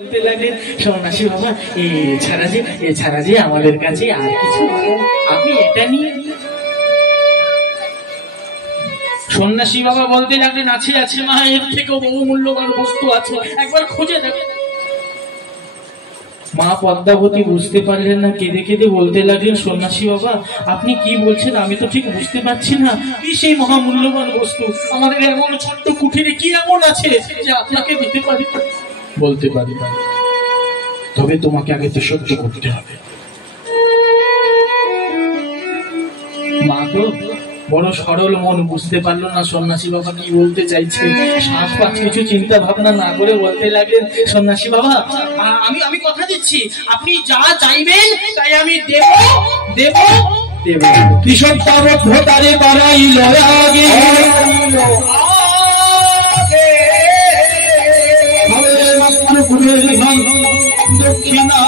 বলতে লাগলেন সন্ন্যাসী বাবা এছাড়া যে আমাদের কাছে আর কিছু আপনি এটা নিয়ে। সন্ন্যাসী বাবা বলতে লাগলেন আছে আছে মা, এর থেকেও বহু মূল্যবান বস্তু আছে, একবার খুঁজে দেখেন। মা পদ্মাবতী বুঝতে পারলেন না, কেঁদে কেঁদে বলতে লাগলেন সন্ন্যাসী বাবা আপনি কি বলছেন, আমি তো ঠিক বুঝতে পারছি না। কি সেই মহামূল্যবান বস্তু? আমাদের এমন ছোট্ট কুঠিরে কি এমন আছে যে আপনাকে দিতে পারি? বলতে পারি, তবে তোমাকে আগে তো সহ্য করতে হবে। মা তো বড় সরল মন, বুঝতে পারলো না সন্ন্যাসী বাবা কি বলতে চাইছে। শ্বাস পাঁচ কিছু চিন্তা ভাবনা না করে বলতে লাগলেন সন্ন্যাসী বাবা আমি কথা দিচ্ছি, আপনি যা চাইবেন তাই আমি দেব দেব দেব। কৃষক তারে বাড়াইল আগে দক্ষিণা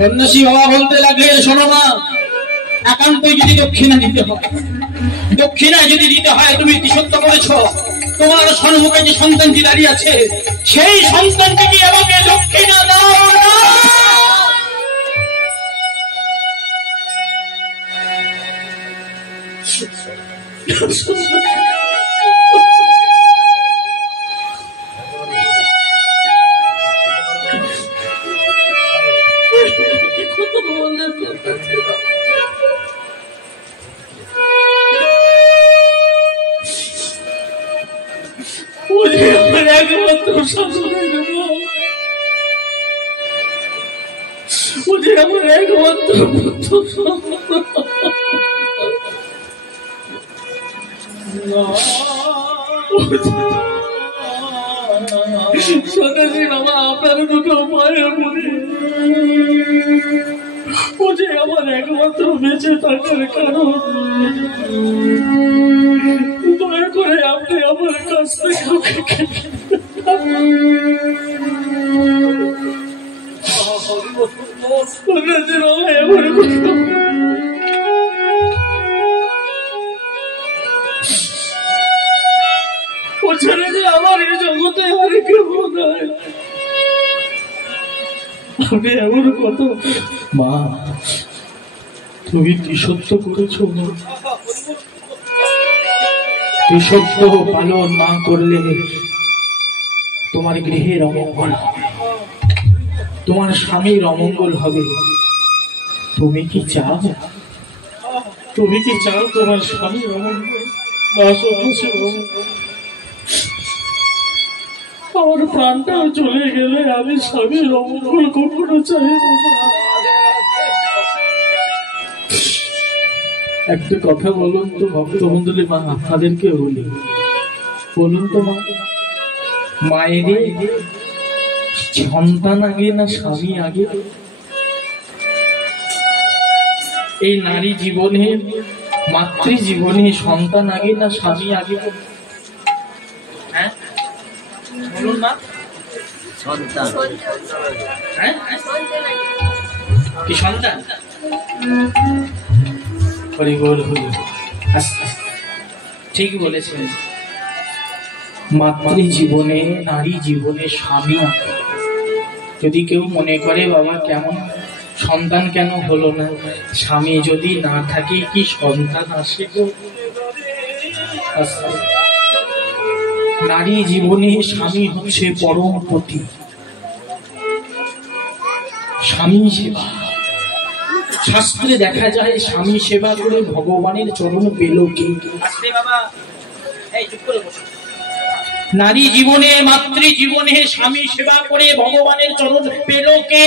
সন্ন্যাসী বাবা বলতে লাগলেন শোনো মা, একান্তই যদি দক্ষিণা দিতে হয়, দক্ষিণা যদি দিতে হয়, তুমি তিসত্ব করেছ, তোমার সম্মুখে যে সন্তানটি দাঁড়িয়ে আছে সেই সন্তানটিকে আমাকে দক্ষিণা দাও না। मुझे अपने एकमात्र सन्यासी बाबा আপনার দুটো পায়ে পড়ে मुझे আমার একমাত্র বেঁচে থাকার কারণ দয়া করে আপনি আমার কাছ থেকে আমার এই জগতে আর কেউ নাই। আমি এমন কত মা, তুমি তিসত্ব করেছো, তিসত্ব পালন না করলে তোমার গৃহের অমঙ্গল হবে, তোমার স্বামীর অমঙ্গল হবে। তুমি কি চাও, তুমি কি চাও তোমার স্বামীর অমঙ্গল? আমার প্রাণটাও চলে গেলে আমি স্বামীর অমঙ্গল কখনো চাই না। একটা কথা বলুন তো ভক্তমণ্ডলী মা, আপনাদেরকে বলি, বলুন তো মা, মায়ের সন্তান আগে না স্বামী আগে? এই নারী জীবনে, মাতৃ জীবনে সন্তান আগে না স্বামী আগে? হ্যাঁ বলুন না। সন্তান কি সন্তান? ঠিক বলেছেন, মাতৃ জীবনে, নারী জীবনে স্বামী আগে। যদি কেউ মনে করে বাবা কেমন সন্তান কেন হলো না, স্বামী যদি না থাকে কি সন্তান আসে গো? নারী জীবনে স্বামী হচ্ছে পরম পতি। স্বামী সেবা, শাস্ত্রে দেখা যায় স্বামী সেবা করে ভগবানের চরণ পেল কে? নারী জীবনে, মাতৃ জীবনে স্বামী সেবা করে ভগবানের চরণ পেল কে?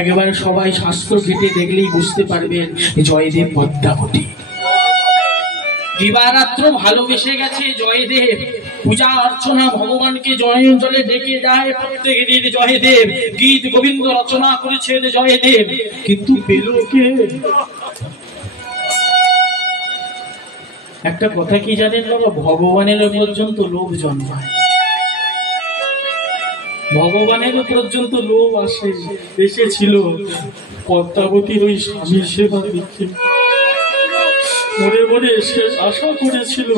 একবার সবাই শাস্ত্র ঘেটে দেখলেই বুঝতে পারবেন জয়দেব পদ্মাবতী। দিবারাত্র ভালোবেসে গেছে জয়দেব, পূজা অর্চনা ভগবানকে জয় জলে ডেকে যায় প্রত্যেক দিন জয়দেব, গীত গোবিন্দ রচনা করেছেন জয়দেব, কিন্তু পেল কে? একটা কথা কি জানেন বাবা, ভগবানের পর্যন্ত লোভ জন্মায়, ভগবানের পর্যন্ত লোভ এসেছিল পদ্মাবতীর ওই স্বামী সেবা দেখে। মনে মনে এসে আশা করেছিল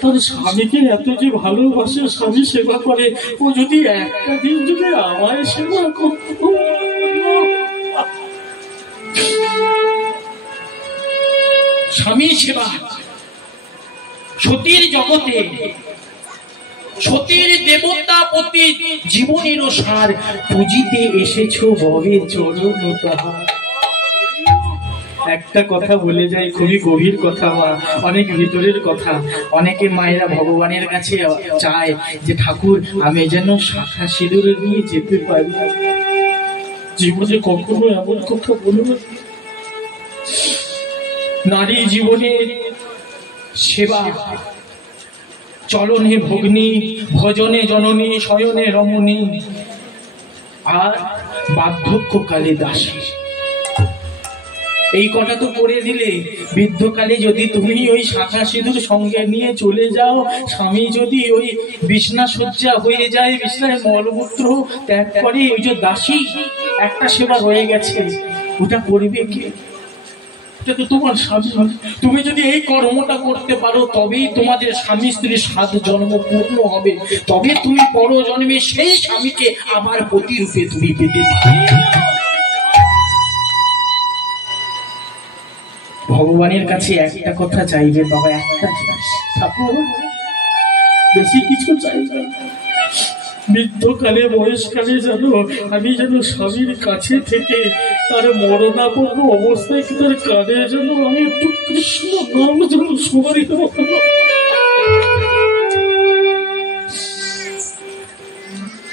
তার স্বামীকে এত যে ভালোবাসে, স্বামী সেবা করে, ও যদি একটা দিন যদি আমায় সেবা করত। স্বামী সেবা সতীর জগতে, সতীর দেবতা প্রতি জীবনেরও সার, পুজিতে এসেছো ভবে চরণ তাহার। একটা কথা বলে যাই, খুবই গভীর কথা বা অনেক ভিতরের কথা। অনেকে মায়েরা ভগবানের কাছে চায় যে ঠাকুর আমি যেন শাখা সিঁদুর নিয়ে যেতে পারি। জীবনে কখনো এমন কথা বলবে? নারী জীবনে সেবা, চলনে ভগ্নী, ভজনে জননী, শয়নে রমণী, আর বার্ধক্যকালে দাসী। এই কটা তো করে দিলে, বৃদ্ধকালে যদি তুমি ওই শাখা সিঁদুর সঙ্গে নিয়ে চলে যাও, স্বামী যদি ওই বিছনা শয্যা হয়ে যায়, বিছনায় মলমূত্র ত্যাগ করে, ওই যে দাসী একটা সেবা রয়ে গেছে, ওটা করবে কে? এটা তো তোমার স্বামী। তুমি যদি এই কর্মটা করতে পারো, তবেই তোমাদের স্বামী স্ত্রীর 7 জন্ম পূর্ণ হবে, তবে তুমি পরজন্মে সেই স্বামীকে আবার প্রতিরূপে তুমি পেতে পারবে। ভগবানের কাছে একটা কথা চাইবে বাবা, একটা জিনিস, ঠাকুর বেশি কিছু চাইবে। বৃদ্ধকালে বয়সকালে যেন আমি যেন স্বামীর কাছে থেকে তার মরণাপন্ন অবস্থায় তার কাঁধে যেন আমি একটু কৃষ্ণ নাম যেন শোনাই দেব।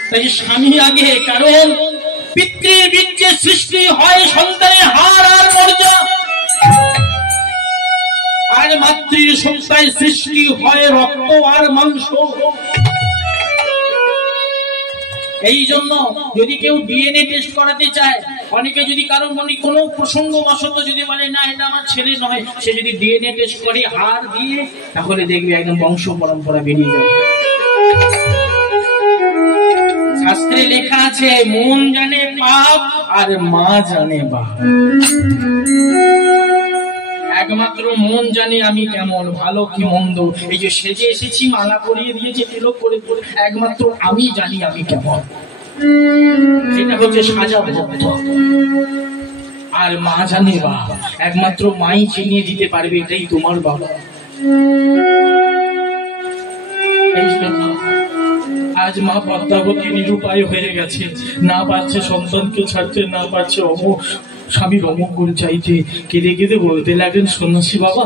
তাই স্বামী আগে, কারণ পিতৃ বীর্যে সৃষ্টি হয় সন্তানের হাড় আর মর্যা, আর মাতৃ সত্তায় সৃষ্টি হয় রক্ত আর মাংস। এই জন্য যদি কেউ ডিএনএ টেস্ট করাতে চায়, অনেকে যদি কারো মনে কোনো প্রসঙ্গবশত যদি বলে না এটা আমার ছেলে নয়, সে যদি ডিএনএ টেস্ট করে হাড় দিয়ে, তাহলে দেখবে একদম বংশ পরম্পরা বেরিয়ে যাবে। শাস্ত্রে লেখা আছে মন জানে পাপ আর মা জানে বাপ। একমাত্র মন জানে আমি কেমন, ভালো কি মন্দ। এই যে সেজে এসেছি, মালা পরিয়ে দিয়েছে, তিলক করে, একমাত্র আমি জানি আমি কেমন। এটা হচ্ছে সাজা ভক্ত। আর মা জানে বাপ, একমাত্র মাই চিনিয়ে দিতে পারবে এটাই তোমার বাবা। আজ মা পদ্মাবতী নিরুপায় হয়ে গেছে, না পারছে সন্তানকে ছাড়তে, না পারছে স্বামীর অমঙ্গল চাইতে। কেঁদে কেঁদে বলতে লাগলেন, সন্ন্যাসী বাবা,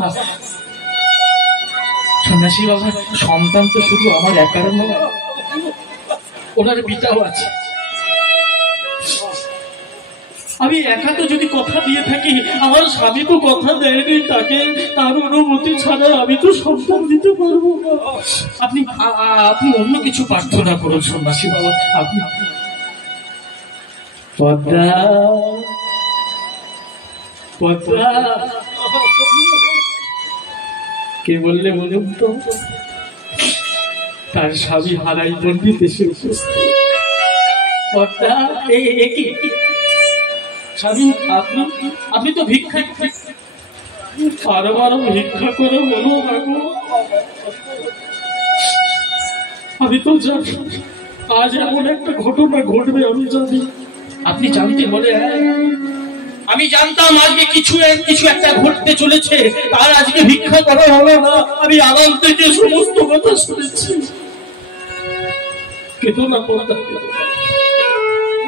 সন্ন্যাসী বাবা, সন্তান তো শুধু আমার একার নয়, ওনার পিতাও আছে। আমি একা তো যদি কথা দিয়ে থাকি, আমার স্বামী তো কথা দেয়নি, তাকে তার অনুমতি ছাড়া আমি তো সন্তান দিতে পারবো না। আপনি অন্য কিছু প্রার্থনা করুন সন্ন্যাসী বাবা। আপনি পদ্মা, পদ্মা কে বললে বলুন তো? তার স্বামী হারাই পণ্ডিত এসে উপস্থিত। পদ্মা, স্বামী আপনি তো ভিক্ষা, বারবার ভিক্ষা করে বলো রাখো। আমি তো জানি আজ এমন একটা ঘটনা ঘটবে, আমি জানি। আপনি জানতে বলে? আমি জানতাম আজকে কিছু একটা ঘটতে চলেছে, তার আজকে ভিক্ষা করা হলো না। আমি আরাম থেকে সমস্ত কথা শুনেছি। কেতো না,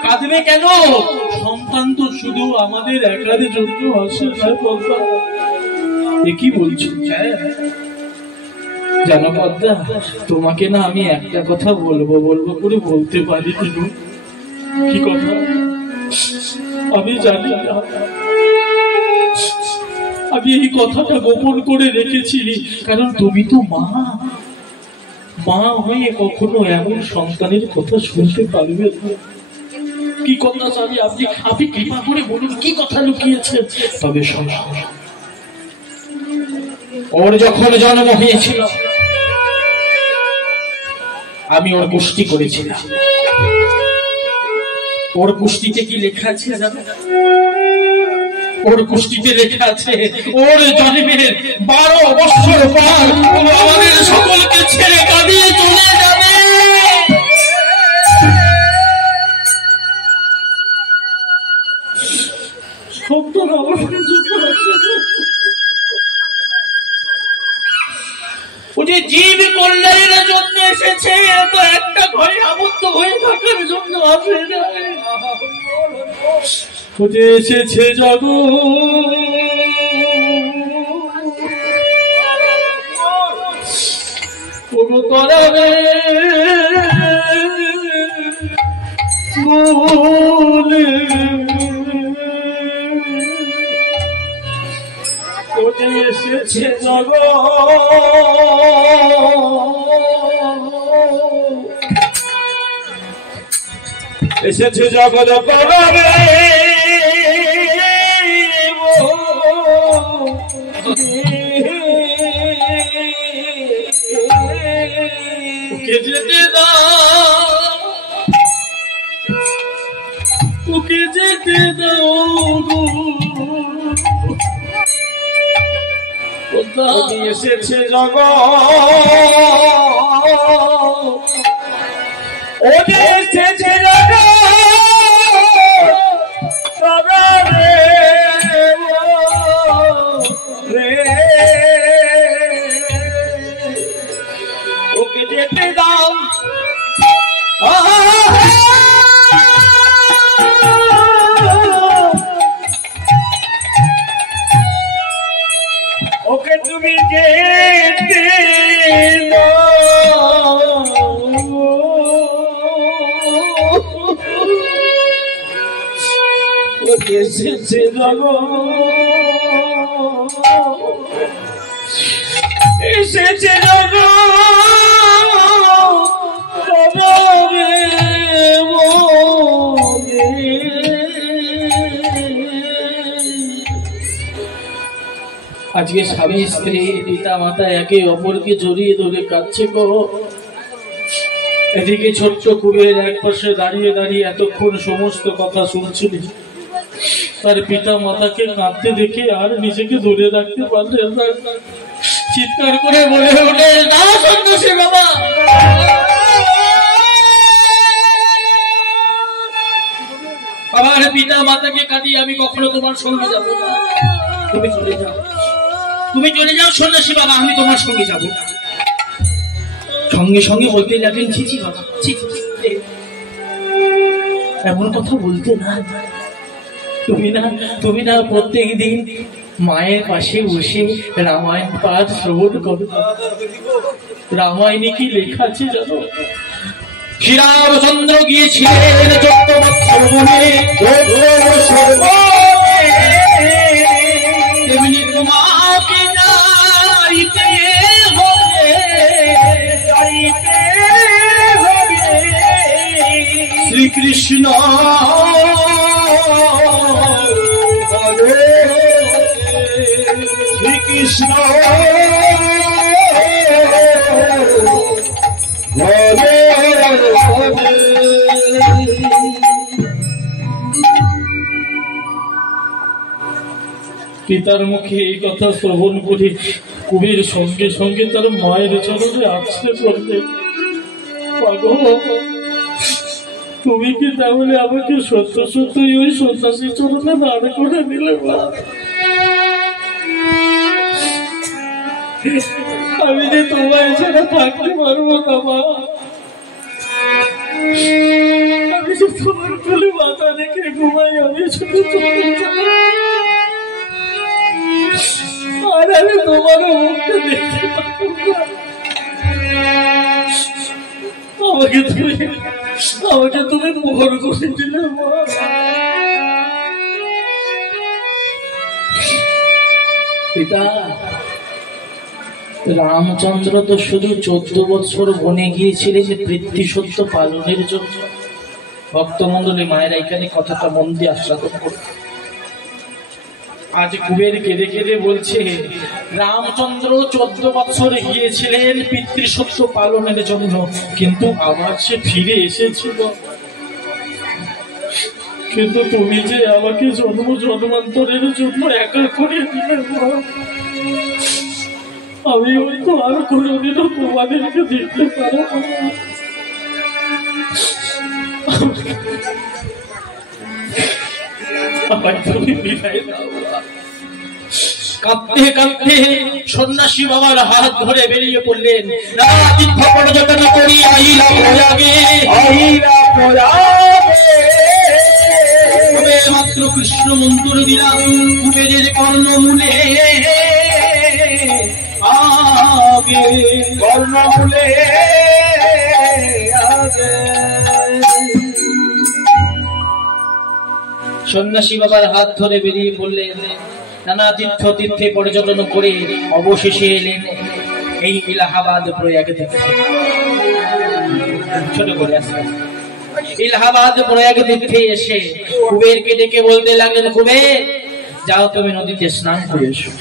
কাঁদবে কেন? সন্তান তো শুধু আমাদের একাদের জন্য আসে। কি বলছো? জানো পদ্মা, তোমাকে না আমি একটা কথা বলবো করে বলতে পারি। কি কথা? আমি জানি আমি এই কথাটা গোপন করে রেখেছি, কারণ তুমি তো মা। মা হয়ে কখনো এমন সন্তানের কথা শুনতে পারবে না। কি কথা জানি আপনি কৃপা করে বলুন, কি কথা লুকিয়েছে? তবে ওর যখন জন্ম হয়েছিল আমি ওর কুষ্টি করেছিলাম। ওর কুষ্টিতে কি লেখা আছে জানো? ওর কুষ্টিতে লেখা আছে ওর জন্মের 12 বছর পর আমাদের সকলকে ছেড়ে কাঁদিয়ে চলে যাবে। ও যে জীব কল্যাণের জন্য এসেছে, তো একটা ঘরে আবদ্ধ হয়ে থাকার জন্য আসে না। ও যে এসেছে জগৎ করাবে বলে, ও যে এসেছে জগৎ, এসেছে জগৎ করাবে ওকে যেতে দাও, ওকে যেতে দাও গো, এসেছে জগৎ, ওকে এসেছে জগৎ রে, ওকে যেতে দাও। ওকে তুমি যেতে দাও, ওকে এসেছে জগৎ, এসেছে জগৎ করাবে বলে। আজকে স্বামী স্ত্রী পিতা মাতা একে অপরকে জড়িয়ে ধরে কাঁদছে গো। এদিকে ছোট্ট কুবের এক পাশে দাঁড়িয়ে দাঁড়িয়ে এতক্ষণ সমস্ত কথা শুনছিল। তার পিতা মাতাকে কাঁদতে দেখে আর নিজেকে ধরে রাখতে পারলেন না, চিৎকার করে বলে ওঠে, না সন্ন্যাসী বাবা, আমার পিতা মাতাকে কাঁদিয়ে আমি কখনো তোমার সঙ্গে যাব না। তুমি চলে যাও, তুমি চলে যাও সন্ন্যাসী বাবা, আমি তোমার সঙ্গে যাব। সঙ্গে সঙ্গে বলতে লাগলেন, ছিছি বাবা, এমন কথা বলতে না। তুমি না প্রত্যেক দিন মায়ের পাশে বসে রামায়ণ পাঠ শ্রবণ করো। রামায়ণে কি লেখা আছে জানো? শ্রীরামচন্দ্র গিয়েছিলেন 14 বছর বনে, তেমনি তোমাকে যাইতে হবে, শ্রীকৃষ্ণ শ্রীকৃষ্ণ পিতার মুখে এই কথা শ্রবণ করে কুবের সঙ্গে সঙ্গে তার মায়ের চরণে আছড়ে পড়লে, তুমি কি তাহলে আমাকে সত্য সত্যই ওই সন্ন্যাসী চরণে দাঁড় করে দিলে? আমি যে তোমায় ছাড়া থাকতে পারবো না মা, আমি যে তোমার কোলে মাথা রেখে ঘুমাই, আমি শুধু আর আমি তোমারও মুখটা দেখতে পাবো না। আমাকে তুমি মোহর করে দিলে মা। পিতা, রামচন্দ্র তো শুধু 14 বছর বনে গিয়েছিলেন পিতৃ সত্য পালনের জন্য। ভক্তমন্ডলী মায়েরা এখানে কথাটা মন দিয়ে আস্বাদন করে। আজ কুবের কেঁদে কেঁদে বলছে, রামচন্দ্র 14 বছর গিয়েছিলেন পিতৃ সত্য পালনের জন্য, কিন্তু আবার সে ফিরে এসেছিল। কিন্তু তুমি যে আমাকে জন্ম জন্মান্তরের জন্য একা করে দিলে, আমি হয়তো আর কোনোদিনও তোমাদেরকে দেখতে পারবো না। কাঁদতে কাঁদতে সন্ন্যাসী বাবার হাত ধরে বেরিয়ে পড়লেন। মাত্র কৃষ্ণ মন্ত্র দিলাম কুবেরের কর্ণমূলে, আগে কর্ণমূলে সন্ন্যাসী বাবার হাত ধরে বেরিয়ে পড়লেন। নানা তীর্থ তীর্থে পর্যটন করে অবশেষে এলেন এই এলাহাবাদ প্রয়াগ থেকে। ছোট করে আসতে এলাহাবাদ প্রয়াগ তীর্থে এসে কুবেরকে ডেকে বলতে লাগলেন, কুবের যাও তুমি নদীতে স্নান করে এসো।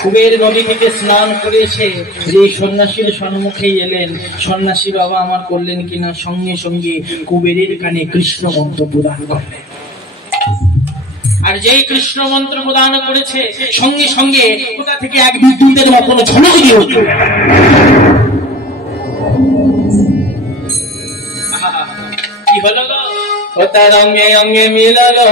কুবের নদী থেকে স্নান করে এসে যে সন্ন্যাসীর সম্মুখে এলেন, সন্ন্যাসী বাবা আমার করলেন কিনা, সঙ্গে সঙ্গে কুবেরের কানে কৃষ্ণ মন্ত্র প্রদান করলেন। আর যেই কৃষ্ণ মন্ত্র প্রদান করেছে, সঙ্গে সঙ্গে কোথা থেকে এক বিদ্যুতের মতন ঝলক দিয়ে উঠল। কি হলো গো? ও তার অঙ্গে অঙ্গে মিলালো,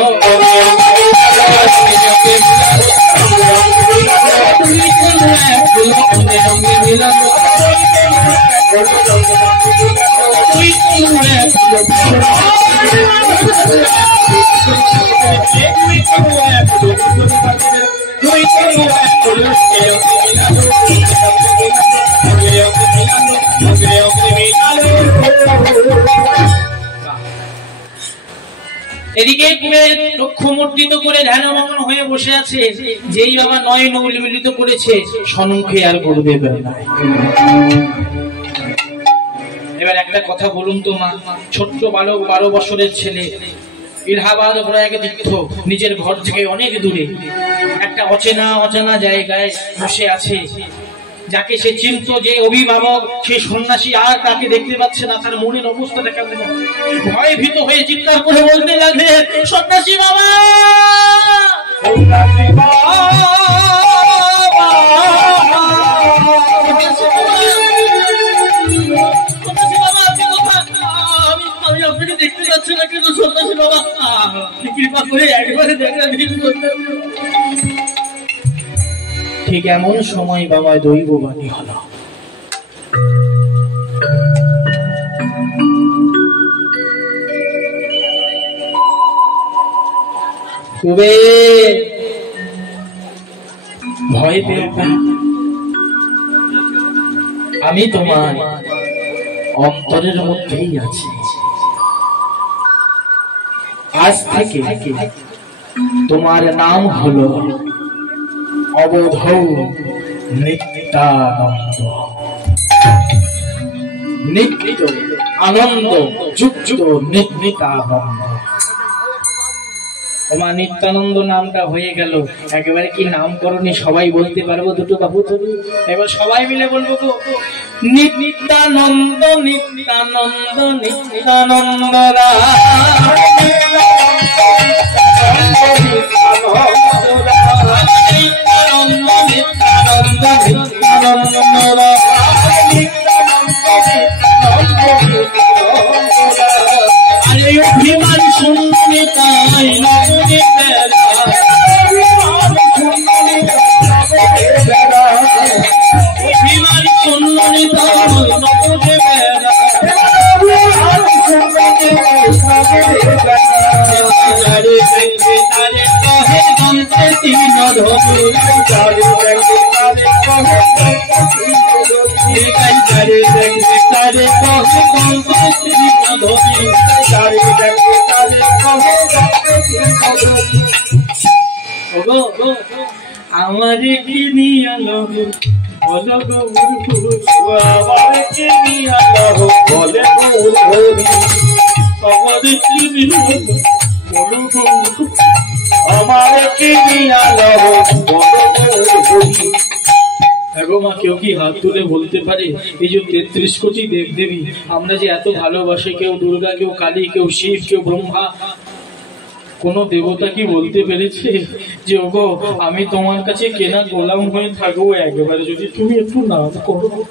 এদিকে কুবের লক্ষ্যমূর্তিত করে ধ্যানমগ্ন হয়ে বসে আছে। যেই বাবা নয়ন উন্মিলিত করেছে, সম্মুখে আর গুরুদেব নাই। এবার একটা কথা বলুন তো মা, ছোট্ট বালক 12 বছরের ছেলে এলাহাবাদ প্রয়াগ তীর্থ নিজের ঘর থেকে অনেক দূরে একটা অচেনা জায়গায় বসে আছে। যাকে সে চিনত, যে অভিভাবক, সে সন্ন্যাসী, আর তাকে দেখতে পাচ্ছে না। তার মনের অবস্থা দেখা গেল, ভয় ভীত হয়ে চিৎকার করে বলতে লাগলে, সন্ন্যাসী বাবা, আমি আপনাকে দেখতে পাচ্ছি না, কিন্তু সন্ন্যাসী বাবা কৃপা করে একবারে দেখা দিন। ঠিক এমন সময় বাবা দৈববাণী হলো। কুবের, ভয় পেও না, আমি তোমার অন্তরের মধ্যেই আছি। আজ থেকে তোমার নাম হলো অবধ নিত্যানন্দ। নিত্য আনন্দ যুক্ত নিত্যানন্দ। তোমার নিত্যানন্দ নামটা হয়ে গেল। একেবারে কি নামকরণে সবাই বলতে পারবো দুটো বাবু? এবার সবাই মিলে বলবো গো, নিত্যানন্দ নিত্যানন্দ নিত্যানন্দ অভিমান শুনতে তাই অভিমান শুনতে আমারে কি নিয়ালো বলো গৌর আমারে কি নিয়ালো বলে গৌর হরি আমারে কি নিয়ালো বলো গৌর আমারে কি নিয়ালো বলে গৌর হরি এগো মা কেউ কি হাত তুলে বলতে পারে এই যে ৩৩ কোটি দেব দেবী আমরা যে এত ভালোবাসে কেউ দুর্গা কেউ কালী কেউ শিব কেউ ব্রহ্মা কোন দেবতা কি বলতে পেরেছে যে ওগো আমি তোমার কাছে কেনা গোলাম হয়ে থাকবো একবারে যদি তুমি একটু নাম করো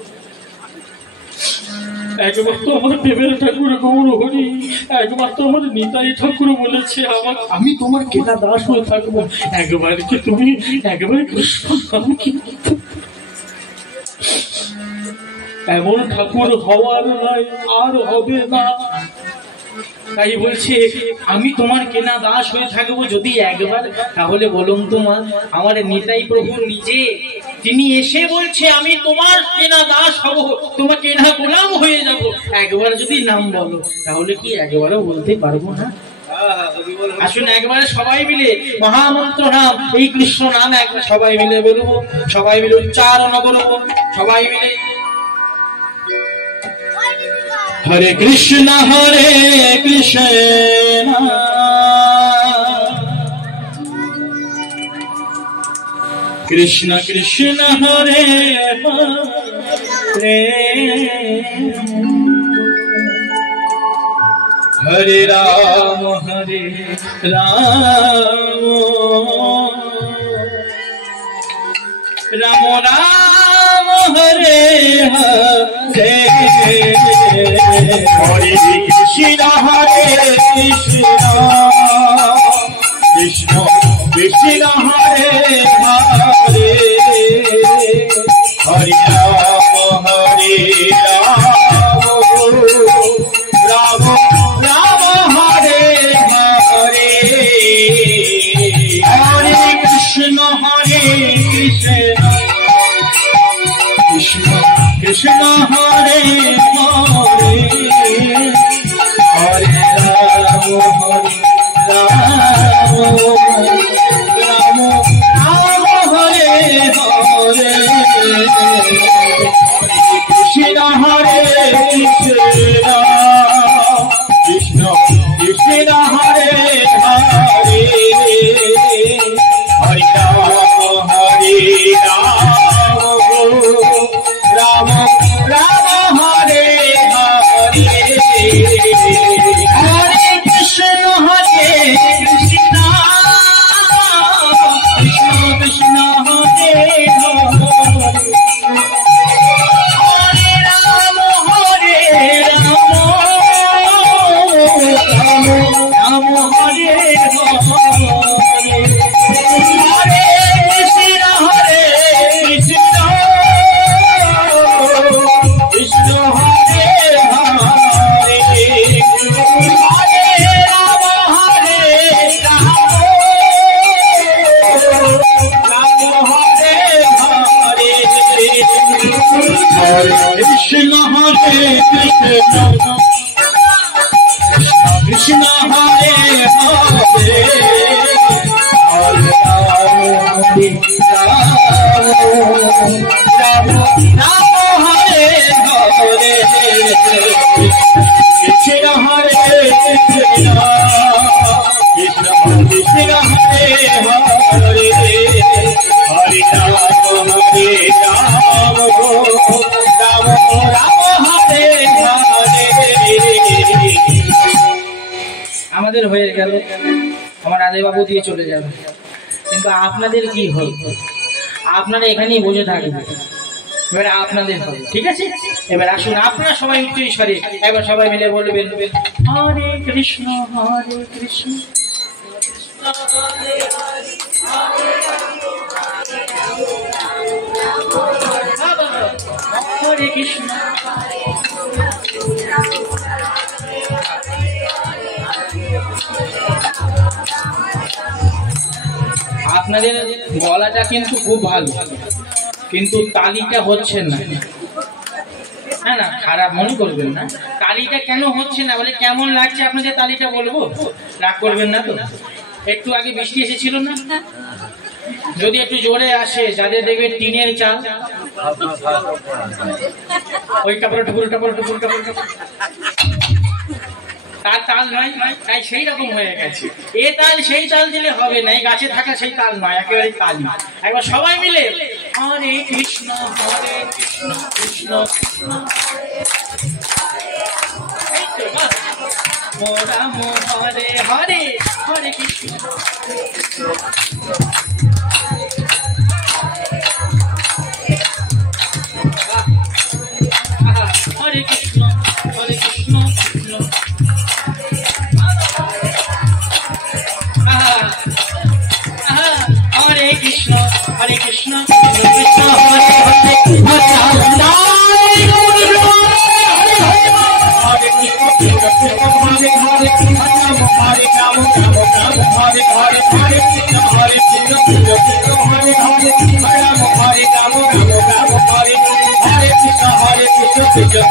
একবার তো আমার দেবের ঠাকুর গৌর হরি একবার তো আমার নিতাই ঠাকুর বলেছে আমার আমি তোমার কেনা দাস হয়ে থাকবো একবার কি তুমি একবার কৃষ্ণ নাম কি এমন ঠাকুর হওয়ার নাই আর হবে না তাই বলছে আমি তোমার কেনা দাস হয়ে থাকবো যদি একবার তাহলে বলুন তোমার আমার নিতাই প্রভু নিজে তিনি এসে বলছে আমি তোমার কেনা দাস হব তোমার কেনা গোলাম হয়ে যাব একবার যদি নাম বলো তাহলে কি একবারও বলতে পারবো না আসুন একবারে সবাই মিলে মহামন্ত্র নাম এই কৃষ্ণ নাম একবার সবাই মিলে বলবো সবাই মিলে উচ্চারণ করবো সবাই মিলে হরে কৃষ্ণ কৃষ্ণ কৃষ্ণ হরে হরে হরে রাম রাম রাম হরে হরে হরে কৃষ্ণ কৃষ্ণ কৃষ্ণ হরে হরে হরে রাম রাম রাম হরে হরে হরে কৃষ্ণ কৃষ্ণ কৃষ্ণ হরে হরে হরে রাম রাম রাম হরে হরে কৃষ্ণ হরে কৃষ্ণ কৃষ্ণ হরে হরে হরে রাম রাম হরে হরে হরে কৃষ্ণ কৃষ্ণ কৃষ্ণ হরে হরে রাম রাম হরে হরে কৃষ্ণ কৃষ্ণ কৃষ্ণ হরে হরে হরে রাম রাম হরে হরে হরে কৃষ্ণ কৃষ্ণ কৃষ্ণ হরে হরে হরে রাম রাম হরে হরে কৃষ্ণ হরে কৃষ্ণ কৃষ্ণ কৃষ্ণ হরে হরে হরে রাম রাম রাম হরে হরে আমাদের হয়ে গেল আমার রাধেবাবু দিয়ে চলে যাবে কিন্তু আপনাদের কি হবে আপনারা এখানেই বসে থাকবেন এবার আপনাদের হবে ঠিক আছে এবার আসুন আপনারা সবাই উচ্চ ঈশ্বরে এবার সবাই মিলে বলবেন হরে কৃষ্ণ হরে কৃষ্ণ আপনাদের গলাটা কিন্তু খুব ভালো কিন্তু তালিটা হচ্ছে না না না খারাপ মনে করবেন না তালিটা কেন হচ্ছে না বলে কেমন লাগছে আপনাদের তালিটা বলবো রাগ করবেন না তো একটু আগে বৃষ্টি এসেছিল না যদি একটু জোরে আসে, যাদের দেখবে টিনের চাল, ওই কাপড় টুকুর তার তাল নয়, তাই সেই রকম হয়ে গেছে। এ তাল সেই তাল দিলে হবে না, এই গাছে থাকা সেই তাল নয়, একেবারে তাল না। একবার সবাই মিলে হরে কৃষ্ণ কৃষ্ণ রাম হরে হরে হরে কৃষ্ণ হরে কৃষ্ণ কৃষ্ণ হরে কৃষ্ণ কৃষ্ণ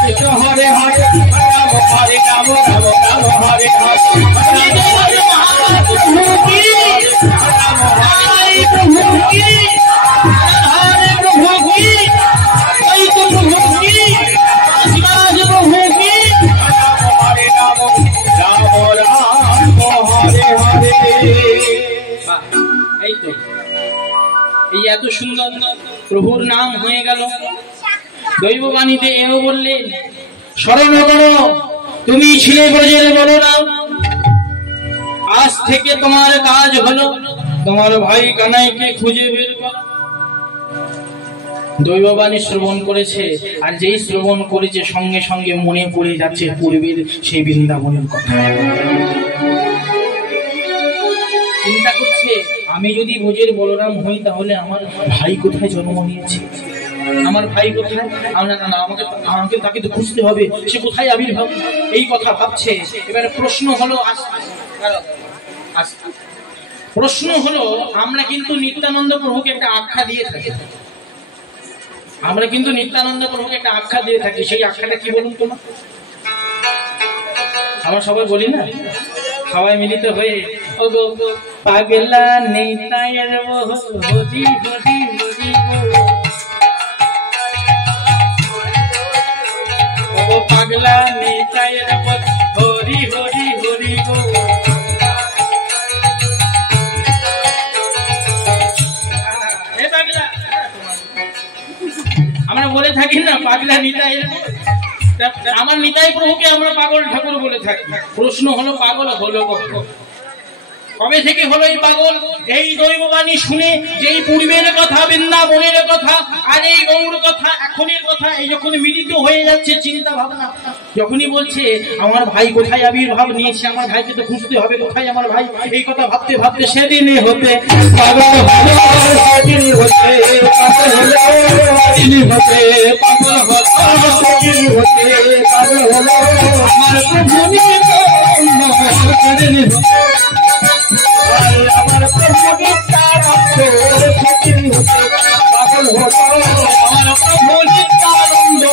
কৃষ্ণ হরে হরে এই এত সুন্দর প্রভুর নাম হয়ে গেল। দৈববাণীতে এও বললেন, স্মরণ করো তুমি ছিলে ব্রজের বলরাম, আজ থেকে তোমার কাজ হলো তোমার ভাই কানাইকে খুঁজে বের করা। দৈববাণী শ্রবণ করেছে, আর যেই শ্রবণ করেছে সঙ্গে সঙ্গে মনে পড়ে যাচ্ছে পূর্বের সেই বৃন্দাবনের কথা। চিন্তা করছে, আমি যদি ব্রজের বলরাম হই তাহলে আমার ভাই কোথায় জন্ম নিয়েছে, আমার ভাই কোথায়? না, আমাকে তাকে তো খুঁজতে হবে, সে কোথায় আবির্ভাব, এই কথা ভাবছে। এবারে প্রশ্ন হলো, আমরা কিন্তু নিত্যানন্দ প্রভুকে একটা আখ্যা দিয়ে থাকি, সেই আখ্যাটা কি বলুন তো? আমরা সবাই বলি না, সবাই মিলিত হয়ে, ও গো পাগলা নিতাইয়ের হরি হরি হরি গো, ও পাগলা নিতাইয়ের হরি হরি হরি গো। আমরা বলে থাকি না পাগলা নিতাইয়ের, আমার নিতাই প্রভুকে আমরা পাগল ঠাকুর বলে থাকি। প্রশ্ন হলো, পাগল হলো কবে থেকে হলো এই পাগল? এই দৈববাণী শুনে, যেই পূর্বের কথা, বৃন্দাবনের কথা, আর এই গৌর কথা, এখনের কথা, এই যখন মিলিত হয়ে যাচ্ছে চিন্তা ভাবনা, যখনই বলছে আমার ভাই কোথায় আবির্ভাব নিয়েছে, আমার ভাইকে তো খুঁজতে হবে, কোথায় আমার ভাই, এই কথা ভাবতে ভাবতে সেদিনে হতে পাগল হলো, সেদিন হতে পাগল হলো, সেদিন হতে পাগল হলো, সেদিন হতে পাগল হলো, আমার প্রভু সেদিন হতে আমার প্রভু নিত্যানন্দ সেদিন হতে পাগল হলো, আমার প্রভু নিত্যানন্দ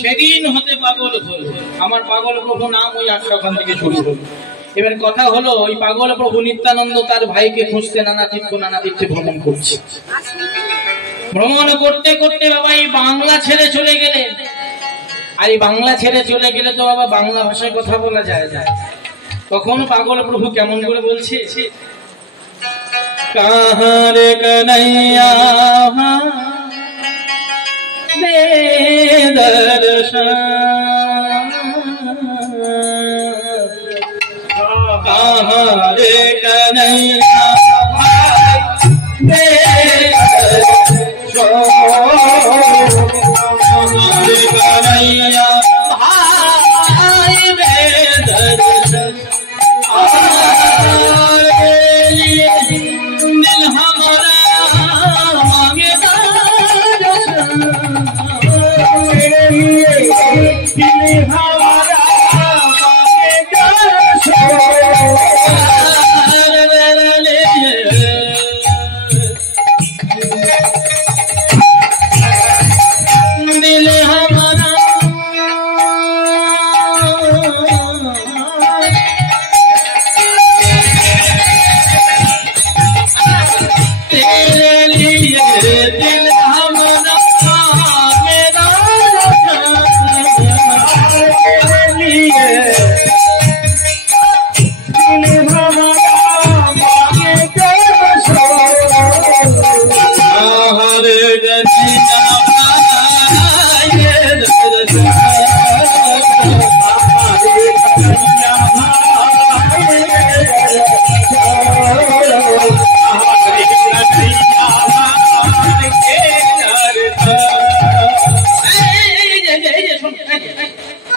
সেদিন হতে পাগল হলো। আমার পাগল প্রভু নাম ওই আখ্যান থেকে শুরু হলো। এবার কথা হলো, ওই পাগল প্রভু নিত্যানন্দ তার ভাইকে খুঁজতে নানা তীর্থে ভ্রমণ করছে। ভ্রমণ করতে করতে বাবা এই বাংলা ছেড়ে চলে গেলে, আর এই বাংলা ছেড়ে চলে গেলে তো বাবা বাংলা ভাষায় কথা বলা যায় না। তখন পাগল প্রভু কেমন করে বলছে, কাহারে কানাইয়া দে দর্শন, কাহারে কানাইয়া দে কানাইয়া ভাই দে দর্শন, दिल हमारा मांगे दर्शन,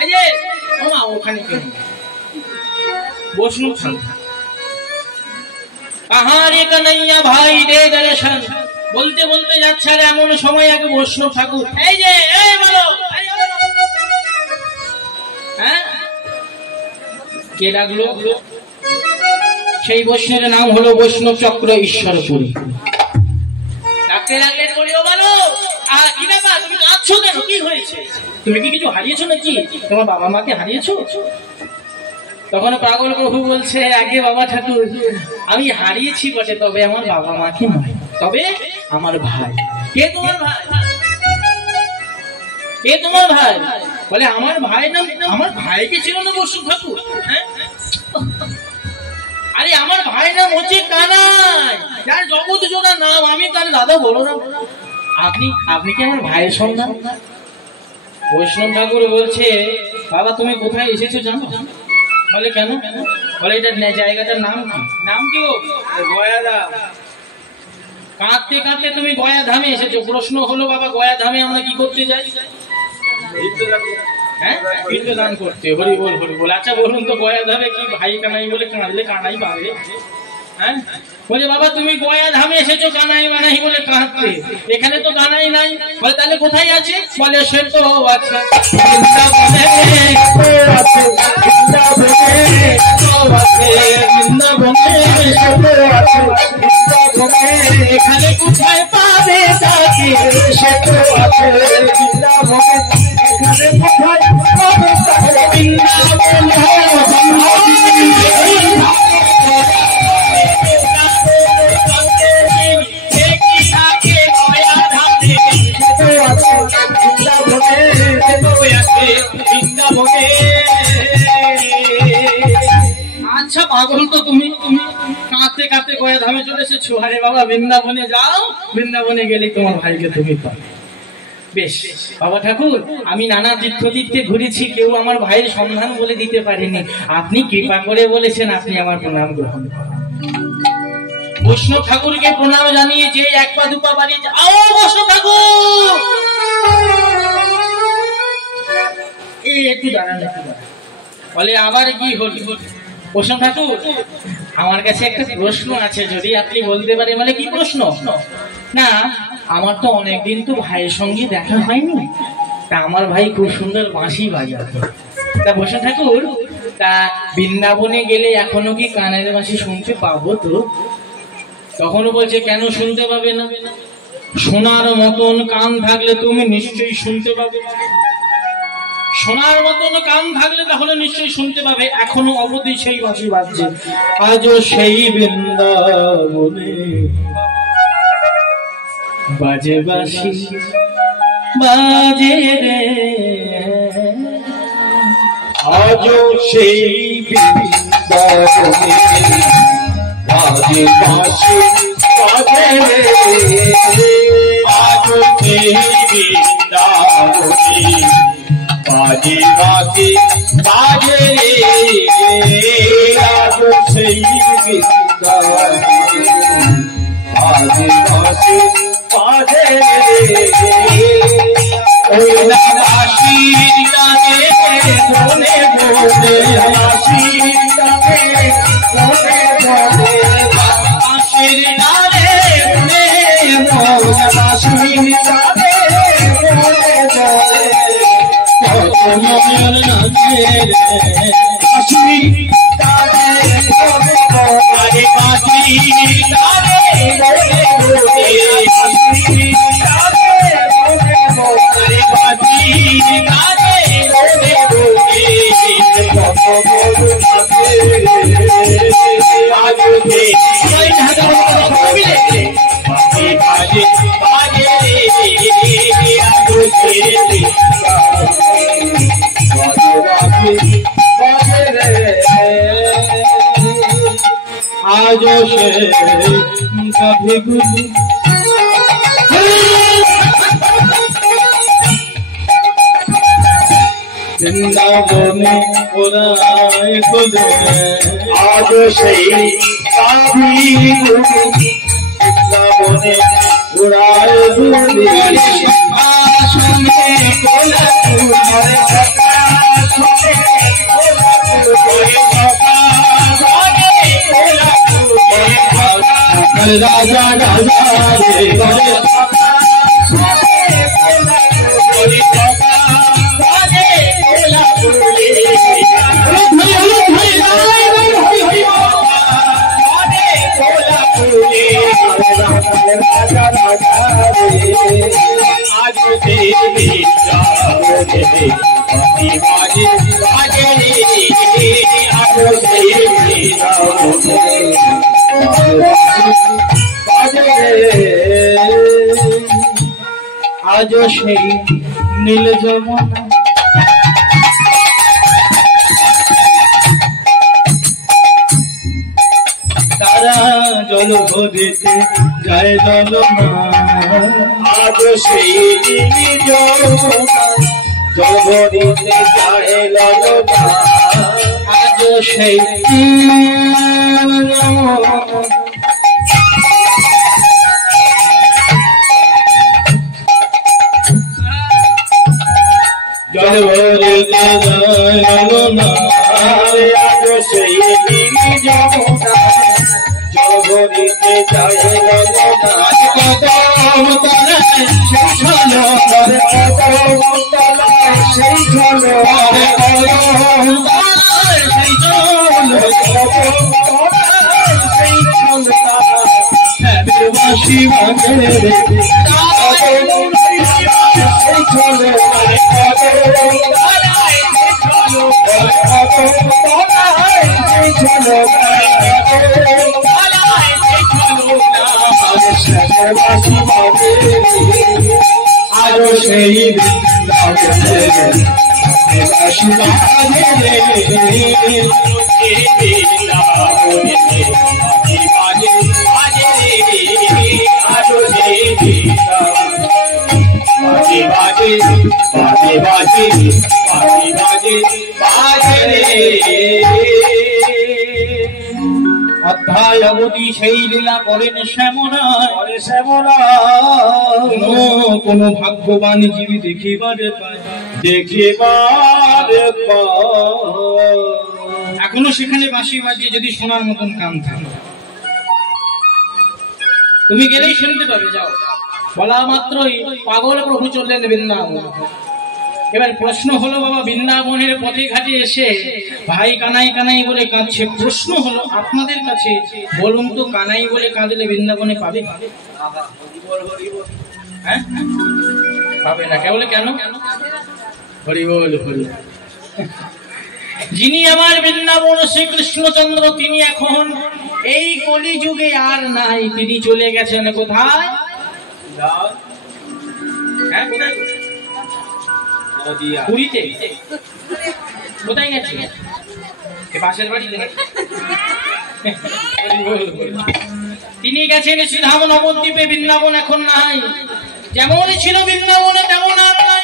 এই যে ওমা ওখানে কেন বৈষ্ণব আহারে কানাইয়া ভাই দে দর্শন বলতে বলতে যাচ্ছে আর এমন সময় আগে বৈষ্ণব ঠাকুর এই যে এই বলো হ্যাঁ কে ডাকলো? সেই বৈষ্ণবের নাম হলো বৈষ্ণব চক্র ঈশ্বরপুরী। ডাকতে লাগলেন, বলিও বলো কি ব্যাপার, তুমি কাঁদছো কেন, কি হয়েছে? তুমি কি কিছু হারিয়েছো নাকি? তোমার বাবা মাকে হারিয়েছো? তখন পাগল প্রভু বলছে, আগে বাবা ঠাকুর আমি হারিয়েছি বটে, তবে আমার বাবা মাকে নয়, তবে আমার ভাই। কে তোমার ভাই? কে তোমার ভাই? বলে আমার ভাই নাম, আমার ভাইকে ছিল না বৈষ্ণব ঠাকুর? আরে আমার ভাই নাম হচ্ছে কানাই, যার জগৎ জোড়া নাম, আমি তার দাদা বলো না। আপনি কি আমার ভাইয়ের সন্তান? বৈষ্ণব ঠাকুর বলছে, বাবা তুমি কোথায় এসেছো জানো? বলে কেন? বলে এটা জায়গাটার নাম কি? নাম কি গো? গয়াধাম। কাঁদতে কাঁদতে তুমি গয়া ধামে এসেছো। প্রশ্ন হলো বাবা গয়া ধামে আমরা কি করতে যাই? হ্যাঁ, পিণ্ডদান করতে। হরি বল হরি বল। আচ্ছা বলুন তো গয়া ধামে কি ভাই কানাই বলে কাঁদলে কানাই পাবে? হ্যাঁ, বলে বাবা তুমি গয়া ধামে এসেছো কানাই মানাই বলে কাঁদতে, এখানে তো কানাই নাই। বলে তাহলে কোথায় আছে? বলে সে তো আছে এখানে কোথায় পাবে তাকে? সে তো আছে বৃন্দাবনে, এখানে কোথায় পাবে তাকে? বৃন্দাবনে আচ্ছা পাগল তো তুমি কাঁদতে কাঁদতে গয়া ধামে চলে এসেছো। আরে বাবা বৃন্দাবনে যাও, বৃন্দাবনে গেলেই তোমার ভাইকে তুমি পাবে। বেশ বাবা ঠাকুর, আমি নানা তীর্থে ঘুরেছি, কেউ আমার ভাইয়ের সন্ধান বলে দিতে পারেনি। আপনি কৃপা করে বলেছেন, আপনি আমার প্রণাম গ্রহণ করুন। বৈষ্ণব ঠাকুরকে প্রণাম জানিয়ে যে এক পা দুপা বাড়িয়ে যাও, বৈষ্ণব ঠাকুর একটু দাঁড়ান। বলে আবার কি হল? বৈষ্ণব ঠাকুর আমার কাছে একটা প্রশ্ন আছে, যদি আপনি বলতে পারেন। বলে কি প্রশ্ন? না আমার তো অনেকদিন তো ভাইয়ের সঙ্গে দেখা হয়নি, তা আমার ভাই খুব সুন্দর বাঁশি বাজাতো। তা বৈষ্ণব ঠাকুর তা বৃন্দাবনে গেলে এখনো কি কানের বাঁশি শুনতে পাবো তো? তখনও বলছে কেন শুনতে পাবে না? শোনার মতন কান থাকলে তুমি নিশ্চয়ই শুনতে পাবে। শোনার মতন কান থাকলে তাহলে নিশ্চয়ই শুনতে পাবে। এখনো অবধি সেই বাঁশি বাজছে, আজও সেই বৃন্দাবনে বাজে বাঁশি বাজে রে, আজও সেই বৃন্দাবনে বাজে বাঁশি বাজে রে, আজও সেই বৃন্দাবনে বাজে বাঁশি বাজে রে, আজও সেই বৃন্দাবনে বাজে বাঁশি বাজে রে। ওই বাঁশির গানে বলে বলে, বাঁশির গানে বলে বলে, বাঁশির গানে বলে বলে, বাঁশির গানে বলে বলে, কত মন নাচে রে, বাঁশির গানে বলে বলে, বাঁশির গানে বলে বলে, বাঁশির গানে বলে বাঁশি গানে বলে বলে, কত মন নাচে রে, আজও সেই বাঁশি বাজে বাজে রে, আজও সেই বাজে বাজে রে, আজও সেই কভি গুরু বৃন্দাবনে ওরায় তোলে, আজও সেই কভি গুরু বৃন্দাবনে ওরায় তোলে, আসনে কোলা রাজা রাজা রে বলে आज तेरी आज সেই নীল যমুনা তারা জল ভরিতে যায় দলনা आज সেই যমুনা জল ভরিতে যায় ললনা আজ সেই জল ভরিতে যায় দলনা आज সেই যমুনা জল ভরিতে যায় ললনা কদম তলায় সেই ছলো সেই ঝলো কদম তলায় সেই ছলো বাঁশি বাজে রে আরো সেই বাঁশি বাজে রে অধ্যায় অবধি সেই লীলা করেন শ্যামরা কোন ভাগ্যবান জীবী দেখিবার পায় এখনো সেখানে বাঁশি বাজিয়ে যদি শোনার মতন কান থাকে তুমি গেলেই শুনতে পাবে। যাও বলা মাত্রই পাগল প্রভু চললেন বৃন্দাবন। এবার প্রশ্ন হলো বাবা বৃন্দাবনের পথে ঘাটে এসে ভাই কানাই কানাই বলে কাঁদছে। প্রশ্ন হলো আপনাদের কাছে, বলুন তো কানাই বলে কাঁদলে বৃন্দাবনে পাবে? হ্যাঁ পাবে না। কেবল কেন? হরি বল হরি। যিনি আমার বৃন্দাবন শ্রীকৃষ্ণচন্দ্র, তিনি এখন এই কলিযুগে আর নাই। তিনি চলে গেছেন কোথায়? হ্যাঁ কোথায়? পুরীতে। কোথায় গেছে? পাশের বাড়িতে। তিনি গেছেন শ্রীধাম নবদ্বীপে। বৃন্দাবন এখন নাই। যেমন ছিল বৃন্দাবনে তেমন আর নাই।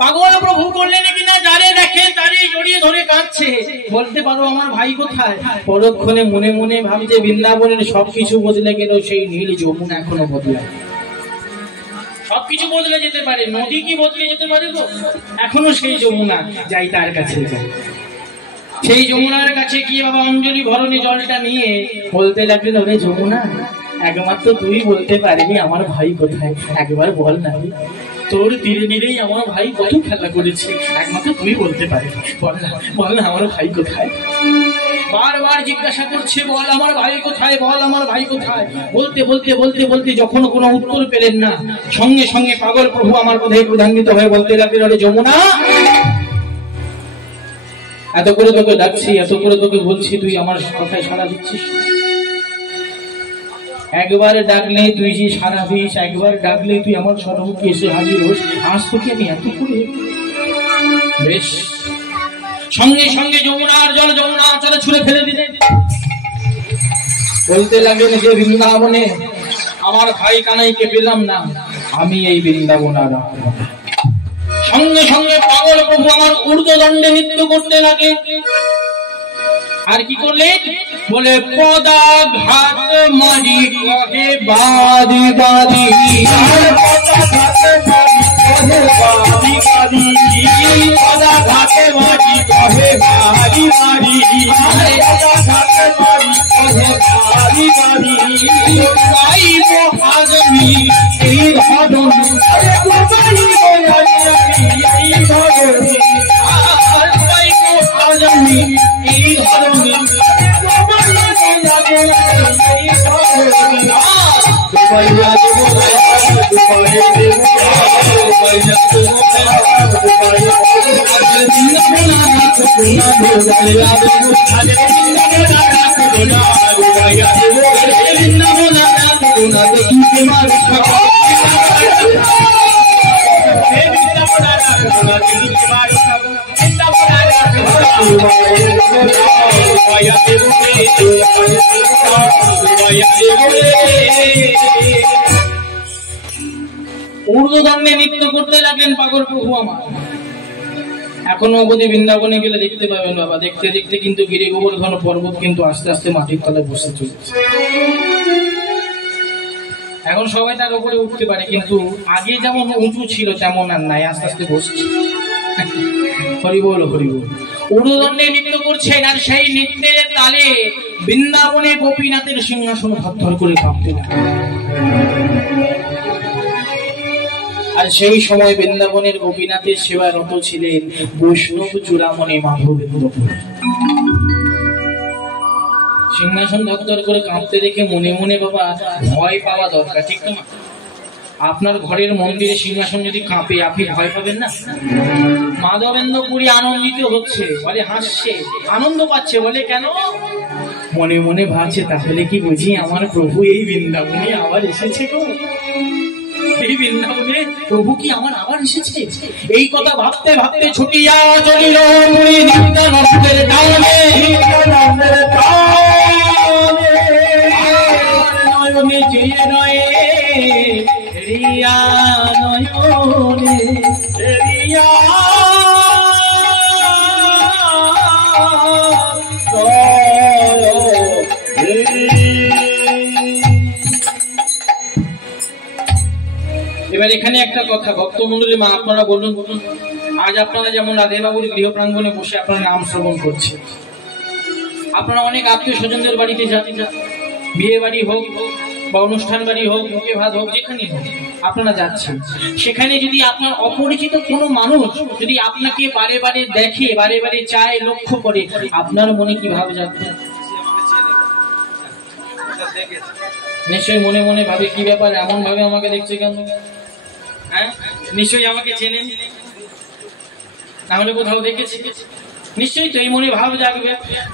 পাগল প্রভু করলেন কিনা যারে দেখে তারে জড়িয়ে ধরে কাঁদছে। বলতে পারো আমার ভাই কোথায়? পরক্ষণে মনে মনে ভাবছে বৃন্দাবনের সবকিছু বদলে গেল, সেই নীল যমুনা এখনো বদলায়। সবকিছু বদলে যেতে পারে, নদী কি বদলে যেতে পারে গো? এখনো সেই যমুনা। যাই তার কাছে যাই। সেই যমুনার কাছে গিয়ে বাবা অঞ্জলি ভরণী জলটা নিয়ে বলতে লাগলেন, ওরে যমুনা, একমাত্র তুই বলতে পারবি আমার ভাই কোথায়। একবার বল না, তোর তীরে নিলেই আমার ভাই কত খেলা করেছে, একমাত্র তুই বলতে পারবি। বল না আমার ভাই কোথায়। বারবার জিজ্ঞাসা করছে, বল আমার ভাই কোথায়, বল আমার ভাই কোথায়। বলতে বলতে বলতে বলতে যখন কোনো উত্তর পেলেন না, সঙ্গে সঙ্গে পাগল প্রভু আমার কথায় ক্রোধান্বিত হয়ে বলতে লাগলেন, আরে যমুনা, এত করে তোকে ডাকছি, এত করে তোকে বলছি, তুই আমার কথায় সাড়া দিচ্ছিস। একবার ডাকলে তুই যে সাড়া দিস, একবার ডাকলে তুই আমার সম্মুখে এসে হাজির হোস। আজ তোকে আমি এত করে বেশ। সঙ্গে সঙ্গে যমুনার জল যমুনা চলে ছুঁড়ে ফেলে দিলে। বলতে লাগলেন যে বৃন্দাবনে আমার ভাই কানাইকে পেলাম না, আমি এই বৃন্দাবন আর সঙ্গে সঙ্গে পাগল প্রভু আমার ঊর্ধ্বদণ্ডে নৃত্য করতে লাগে। আর কি করলে? বলে পদাঘাত মারি কহে বাদি বাদি, পদাঘাতে মারি কহে বাদি বাদি, করতে লাগলেন পাগল প্রভু আমার। এখনো অবধি বৃন্দাবনে গেলে দেখতে পাবেন বাবা, দেখতে দেখতে কিন্তু গিরি গোবর্ধন পর্বত কিন্তু আস্তে আস্তে মাটির তলায় বসে চলেছে। এখন সবাই তার উপরে উঠতে পারে, কিন্তু আগে যেমন উঁচু ছিল তেমন আর নাই, আস্তে আস্তে বসছে। হরিবল হরিবল। উড়োদণ্ডে নৃত্য করছেন, আর সেই নৃত্যের তালে বৃন্দাবনে গোপীনাথের সিংহাসন থরথর করে কাঁপতে লাগে। আর সেই সময় বৃন্দাবনের গোপীনাথের সেবারত ছিলেন বৈষ্ণব চূড়ামণি মাধবেন্দ্র। সিংহাসন থরথর করে কাঁপতে দেখে মনে মনে বাবা ভয় পাওয়া দরকার, ঠিক না? আপনার ঘরের মন্দিরে সিংহাসন যদি কাঁপে আপনি ভয় পাবেন না? মাধবেন্দ্র পুরী আনন্দিত হচ্ছে, বলে হাসছে, আনন্দ পাচ্ছে, বলে কেন? মনে মনে ভাবছে তাহলে কি বুঝি আমার প্রভু এই বৃন্দাবনে আবার এসেছে গো, এই বৃন্দাবনে প্রভু কি আমার আবার এসেছে। এই কথা ভাবতে ভাবতে ছুটিয়া চলিল পুরী নিত্যানন্দের টানে, নয়নে চেয়ে নয়ে রিয়া নয়নে রিয়া এবার এখানে একটা কথা ভক্তমন্ডলী মা আপনারা বলুন, আজ আপনারা যেমন রাধে বাবুর গৃহ প্রাঙ্গণে বসে আপনারা নাম শ্রবণ করছে, আপনারা অনেক আত্মীয় স্বজনদের বাড়িতে যাতে বিয়ে বাড়ি হোক বা অনুষ্ঠান বাড়ি হোক, মুখে ভাত হোক, যেখানে হোক আপনারা যাচ্ছেন, সেখানে যদি আপনার অপরিচিত কোনো মানুষ যদি আপনাকে বারে বারে দেখে, বারে বারে চায়, লক্ষ্য করে, আপনার মনে কি ভাব যাবে? নিশ্চয়ই মনে মনে ভাবে কি ব্যাপার, এমন ভাবে আমাকে দেখছে কেন? হ্যাঁ, নিশ্চয়ই আমাকে চেনেন, তাহলে কোথাও দেখেছি, নিশ্চয়ই তো এই মনে ভাব জাগবে।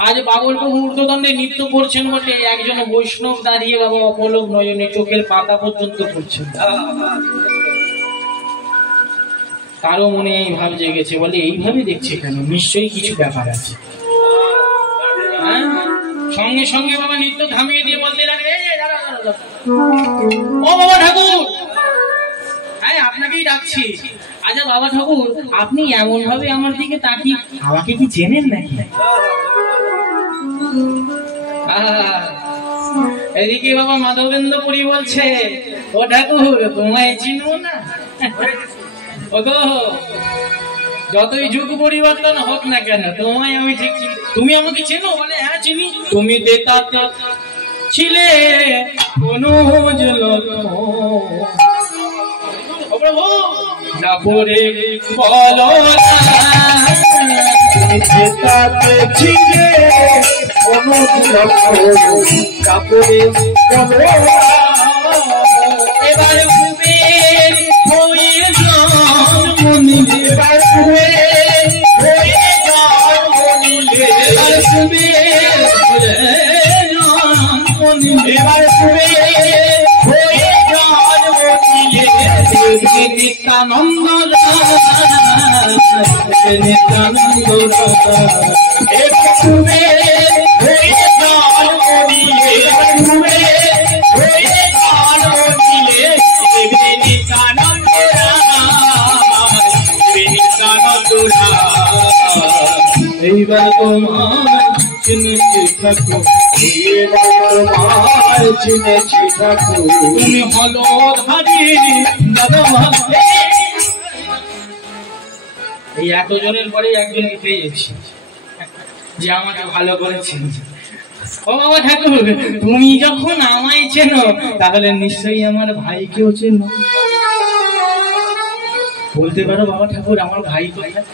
আজ পাগল প্রভু ঊর্ধ্বদণ্ডে নৃত্য করছেন বটে, একজন বৈষ্ণব দাঁড়িয়ে বাবা অপলক নয়নে চোখের পাতা পর্যন্ত করছেন, তারও মনে এই ভাব জেগেছে, বলে এইভাবে দেখছে কেন, নিশ্চয়ই কিছু ব্যাপার আছে। সঙ্গে সঙ্গে বাবা নৃত্য থামিয়ে দিয়ে বলতে লাগলে, ও বাবা ঠাকুর, হ্যাঁ আপনাকেই ডাকছি। আচ্ছা বাবা ঠাকুর, আপনি এমন ভাবে আমার দিকে তাকিয়ে আমাকে কি চেনেন নাকি? এদিকে বাবা মাধবেন্দ্র পুরী বলছে, ও ঠাকুর তোমায় চিনবো না? ও গো, যতই যুগ পরিবর্তন হোক না কেন তোমায় আমি ঠিক চিনি। তুমি আমাকে চেনো? বলে হ্যাঁ চিনি। তুমি দেতা ছিলে অনুজ প্রভু যাপরে বলো ছিলে অনুজ যাপরে বলো এবার হয়ে জন্মনিলে এবার নিত্যানন্দ নিত্যানন্দ এইবার তোমার চিনেছি ঠাকুর, চিনেছি ঠাকুর, তুমি হলো ধারি দাদা। এই এতজনের পরে একজনকে পেয়েছি যে আমাকে ভালো করেছেন। ও বাবা ঠাকুর, তুমি যখন আমায় চেনো তাহলে নিশ্চয়ই আমার ভাইকেও চেনো। বলতে পারো বাবা ঠাকুর আমার ভাই কোথায়?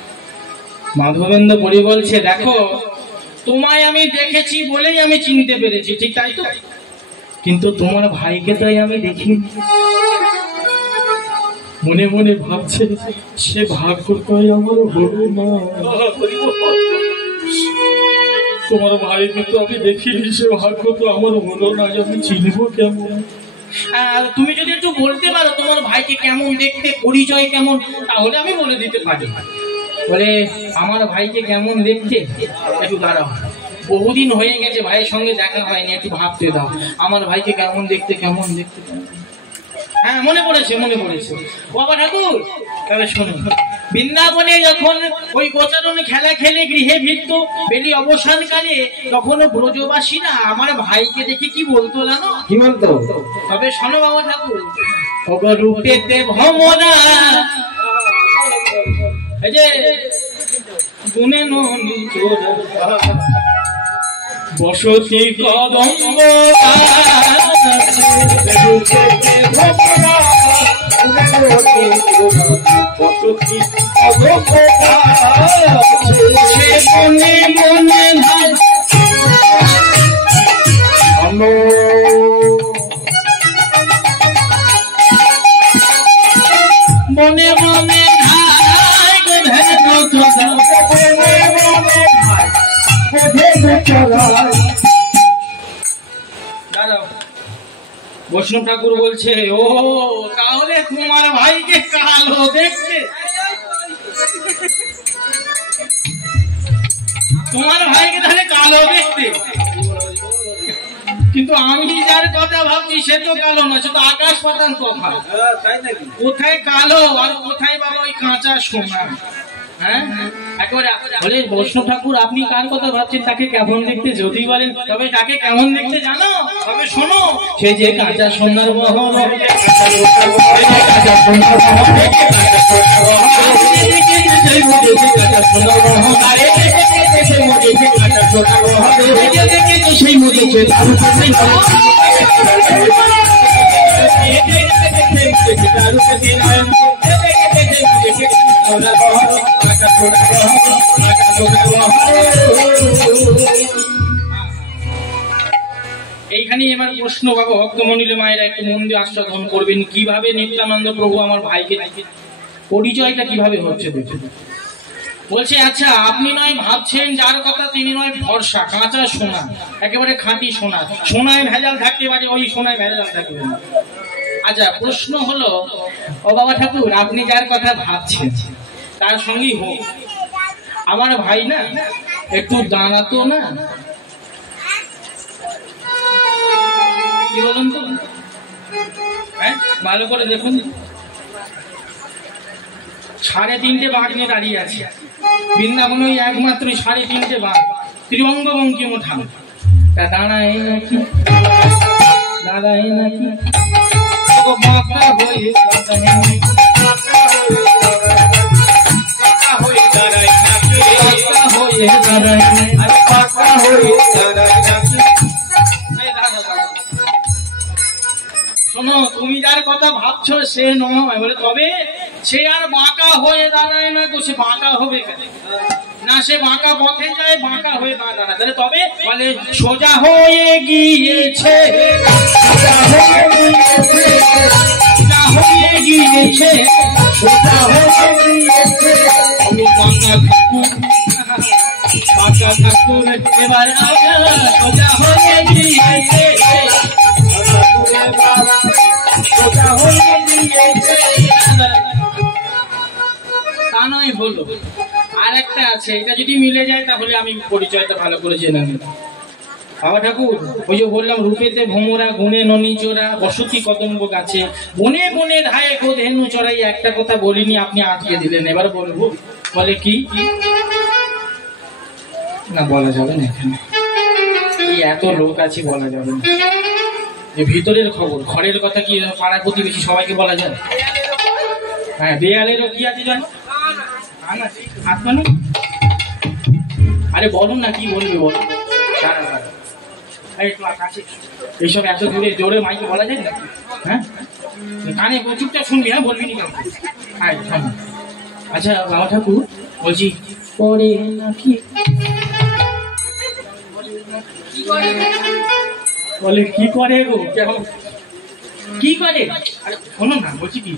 মাধবেন্দ্র পুরী বলছে, দেখো তোমায় আমি দেখেছি বলেই আমি চিনতে পেরেছি, ঠিক তাই তো, কিন্তু তোমার ভাইকে তাই আমি দেখিনি। মনে মনে ভাবছে সে ভাগ্যটাই আমার হলো না। তোমার ভাইকে তো আমি দেখিনি, সে ভাগ্য তো আমার হলো না, আমি চিনবো কেমন? তুমি যদি একটু বলতে পারো তোমার ভাইকে কেমন দেখতে, পরিচয় কেমন, তাহলে আমি বলে দিতে পারি। বলে আমার ভাইকে কেমন দেখতে, একটু দাঁড়াও, বহুদিন হয়ে গেছে ভাইয়ের সঙ্গে দেখা হয়নি, একটু ভাবতে দাও আমার ভাইকে কেমন দেখতে, কেমন দেখতে। হ্যাঁ মনে পড়েছে, মনে পড়েছে। বাবা ঠাকুর তবে শুনুন, বৃন্দাবনে যখন ওই গোচারণ খেলা খেলে গৃহে ফিরত বেলি অবসানকালে, তখন ব্রজবাসীরা আমার ভাইকে দেখে কি বলতো জানো? কি বলতো? তবে শোনো বাবা ঠাকুর, রূপেতে ভ্রমরা, এই যে গুণে ননি বসতি কদম্ব মনে মনে মনে মনে বৈষ্ণব ঠাকুর বলছে, ও তাহলে তোমার ভাইকে কালো দেখতে, তোমার ভাইকে তাহলে কালো দেখতে। কিন্তু আমি যার কথা ভাবছি সে তো কালো না, সে তো আকাশ পাতাল তফাৎ। কোথায় কালো আর কোথায় বাবা ওই কাঁচা সোনা? হ্যাঁ, একবারে বলে বৈষ্ণব ঠাকুর আপনি কার কথা ভাবছেন, তাকে কেমন দেখতে যদি বলেন, তবে তাকে কেমন দেখতে জানো? তবে শোনো, সে যে কাঁচা সোনার বহন, সেই মজেছে এইখানে এবার প্রশ্ন বাবা ভক্তমন্ডলী মায়েরা একটু মন দিয়ে আস্বাদন করবেন, কিভাবে নিত্যানন্দ প্রভু আমার ভাইকে পরিচয়টা কিভাবে হচ্ছে দেখে। বলছে, আচ্ছা আপনি নয় ভাবছেন যার কথা তিনি নয় ভরসা, কাঁচা সোনা, একেবারে খাঁটি সোনা, সোনায় ভেজাল থাকতে পারে, ওই সোনায় ভেজাল থাকবে না। আচ্ছা প্রশ্ন হলো, ও বাবা ঠাকুর আপনি যার কথা ভাবছেন তার সঙ্গেই হোক, আমার ভাই না একটু দাঁড়াতো না, কি বলুন তো? হ্যাঁ ভালো করে দেখুন, 3.5 বাঘ নিয়ে দাঁড়িয়ে আছে বৃন্দাবনে, ওই একমাত্র 3.5 বাঘ, ত্রিঅঙ্গ বঙ্কিম ঠাম, তা দাঁড়ায় নাকি? দাঁড়ায় নাকি? বাঁকা হয়ে শোনো, তুমি যার কথা ভাবছো সে নয়, বলে তবে সে আর বাঁকা হয়ে দাঁড়ায় না, তো সে বাঁকা হবে না, সে বাঁকা পথে যায়, বাঁকা হয়ে না দাঁড়ায়, তাহলে তবে বলে সোজা হয়ে গিয়েছে, সোজা হয়ে গিয়েছে, সোজা হয়ে গিয়েছে, বাঁকা ঠাকুর এবার সোজা হয়ে গিয়েছে, তা নয় হলো, আর একটা আছে, এটা যদি মিলে যায় তাহলে আমি পরিচয়টা ভালো করে জেনে নেব। বাবা ঠাকুর ওই যে বললাম, রূপেতে ভ্রমরা, গুণে ননি চোরা, বসতি কদম্ব গাছে, বনে বনে ধায়ে ধেনু চড়াই, একটা কথা বলিনি আপনি আটকে দিলেন, এবার বলবো। বলে কি না, বলা যাবে না, এখানে এত লোক আছে বলা যাবে না, যে ভিতরের খবর, ঘরের কথা কি পাড়া প্রতিবেশী সবাইকে বলা যায়? হ্যাঁ, দেয়ালেরও কি আছে জানো? আরে বলুন না, কি বলবে বলো, এইসব এত জোরে জোরে মাইকে বলা যায় নাকি? হ্যাঁ, কানে চুপচাপ শুনবি, হ্যাঁ বলবি নি কাউকে। আচ্ছা বাবা ঠাকুর বলছি, পরে নাকি বলে কি করে গো, কি করে? আরে শোনো না, বলছি কি,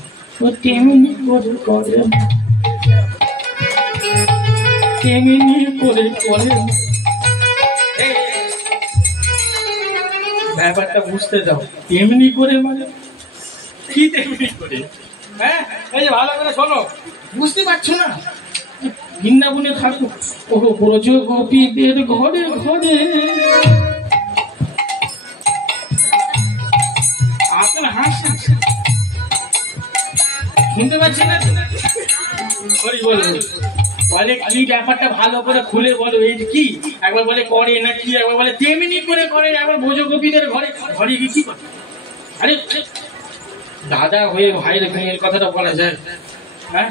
ও তেমনি করে করে, তেমনি করে করে, ব্যাপারটা বুঝতে দাও, তেমনি করে মানে কি তেমনি করে? হ্যাঁ, এই যে ভালো করে শোনো, বুঝতে পারছো না? বৃন্দাবনে থাকো, ও ব্রজ গোপীদের ঘরে ঘরে, আপনার হাসছেন, শুনতে পাচ্ছেন না? হরি বল বলে কি ব্যাপারটা ভালো করে খুলে বলো, এই কি একবার বলে করে না কি, একবার বলে তেমনি করে করে, একবার ভোজ গোপীদের ঘরে ঘরে কি করে। আরে দাদা হয়ে ভাইয়ের মেয়ের কথাটা বলা যায়? হ্যাঁ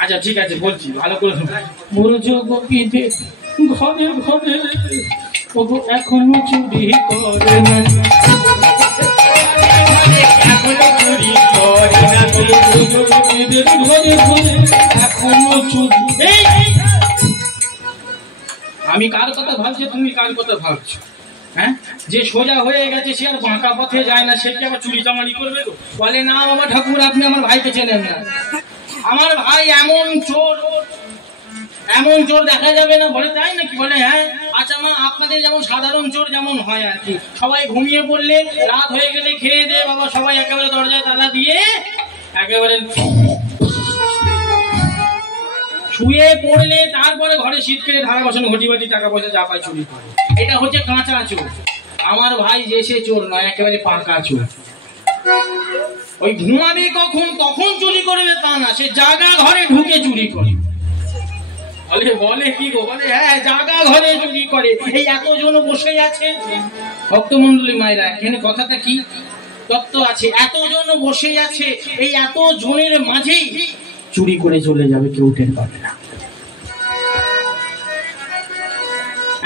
আচ্ছা ঠিক আছে বলছি ভালো করে ভোজ গোপীদের ঘরে ঘরে এখনো চুরি করে না, এখনো চুরি করে না, ভোজ গোপীদের ঘরে ঘরে এখনো চুরি। আমি কার কথা ভাবছি, তুমি কার কথা ভাবছো? হ্যাঁ যে সোজা হয়ে গেছে সে আর বাঁকা পথে যায় না, সে কি আবার চুরি চামারি করবে? বলে না বাবা ঠাকুর আপনি আমার ভাইকে চেনেন না, আমার ভাই এমন চোর দেখা যাবে না। বলে তাই নাকি? বলে হ্যাঁ। আচ্ছা মা আপনাদের যেমন সাধারণ চোর যেমন হয় আর কি, সবাই ঘুমিয়ে পড়লে রাত হয়ে গেলে খেয়ে দে বাবা সবাই একেবারে দরজায় তালা দিয়ে একেবারে শুয়ে পড়লে তারপরে ঘরে শীত কেটে ধারা বসানো ঘটি বাটি টাকা পয়সা যা পায় চুরি করে, এটা হচ্ছে কাঁচা চোর। আমার ভাই যে সে চোর নয়, একেবারে পাকা চোর। ওই ঘুমাবে কখন তখন চুরি করবে তা না, সে জাগা ঘরে ঢুকে চুরি করে। বলে কি গো? বলে হ্যাঁ জাগা ঘরে চুরি করে। এই এতজন বসে আছে ভক্তমন্ডলী মায়েরা, এখানে কথাটা কি তত্ত্ব আছে, এতজন বসে আছে, এই এত জনের মাঝেই চুরি করে চলে যাবে, কেউ টের পাবে না।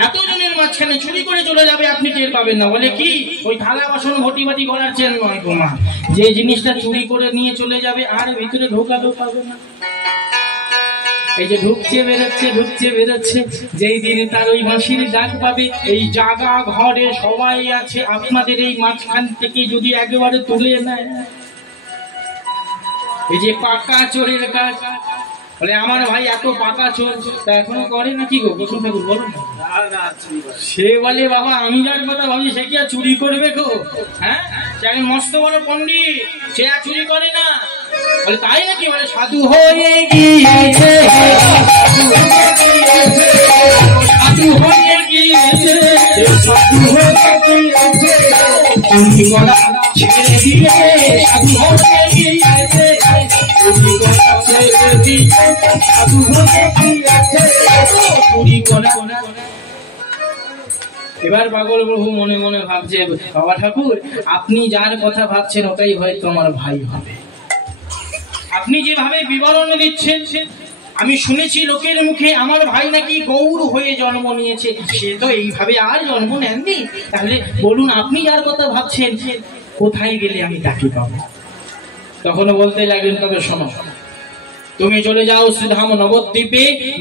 এতজনের মাঝখানে চুরি করে চলে যাবে, আপনি টের পাবেন না। বলে কি? ওই থালা বাসন ঘটি বাটি গলার চেন নয় গো মা, যে জিনিসটা চুরি করে নিয়ে চলে যাবে আর ভিতরে ঢোকাতেও পাবে না। এই যে ঢুকছে বেরোচ্ছে, যেই দিন তার ওই বাঁশির ডাক পাবে, এই জাগা ঘরে সবাই আছে, আপনাদের এই মাঝখান থেকে যদি একেবারে তুলে নেয়, এই যে পাকা চোরের কাজ। বলে আমার ভাই এত পাকা চোর তা এখনো করে নাকি গো? প্রথম ঠাকুর বলো না। সে বলে বাবা আমি যার কথা ভাবি সে কি আর চুরি করবে গো? হ্যাঁ সে একজন মস্ত বড় পণ্ডিত, সে আর চুরি করে না। বলে তাই নাকি? বলে সাধু হয়ে গিয়েছে, সাধু হয়ে গিয়েছে, সাধু হয়ে গিয়েছে, চুরি করা ছেড়ে দিয়ে সাধু হয়ে গিয়েছে, চুরি করা ছেড়ে দিয়ে সাধু হয়ে গিয়েছে, চুরি করা। এবার পাগল প্রভু মনে মনে ভাবছে বাবা ঠাকুর আপনি যার কথা ভাবছেন ওটাই হয়তো আমার ভাই হবে। আপনি যেভাবে বিবরণ দিচ্ছেন, আমি শুনেছি লোকের মুখে আমার ভাই নাকি গৌর হয়ে জন্ম নিয়েছে, সে তো এইভাবে আর জন্ম নেননি। তাহলে বলুন আপনি যার কথা ভাবছেন কোথায় গেলে আমি তাকে পাবো? তখন বলতে লাগলেন তবে শোনো, তুমি চলে যাও শ্রীধাম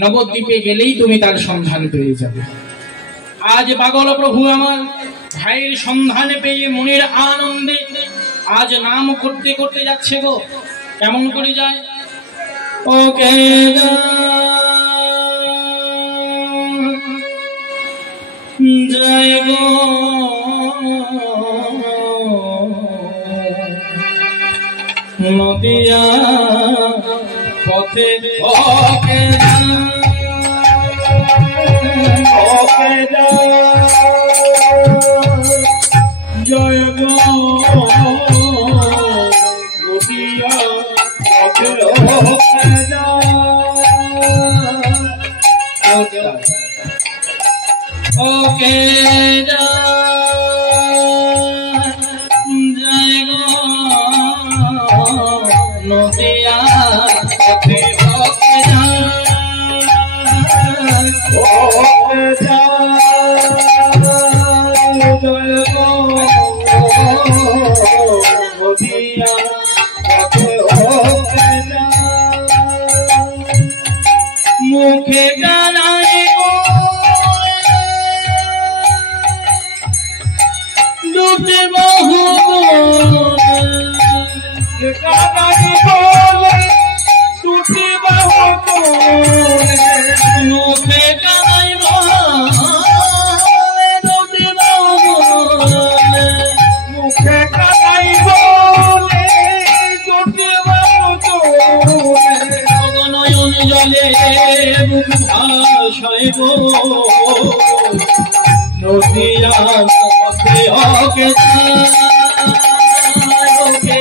নবদ্বীপে গেলেই তুমি তার সন্ধান পেয়ে যাবে। আজ পাগল প্রভু আমার ভাইয়ের সন্ধানে পেয়ে মনের আনন্দে আজ নাম করতে করতে যাচ্ছে গো। কেমন করে যায়? ওকে জয় গো নদিয়া পথে, ওকে জয় গো নদিয়া পথে, ওকে জয় গো নদিয়া পথে, মুখে গানায় দুটি বাহু দুটি বাহু মুখে গানায় দুটি বাহু মুখে গানায় দুটি বাহু নয়ন জলে মুখ ভাষায় গো নদিয়া পথে, ওকে ওকে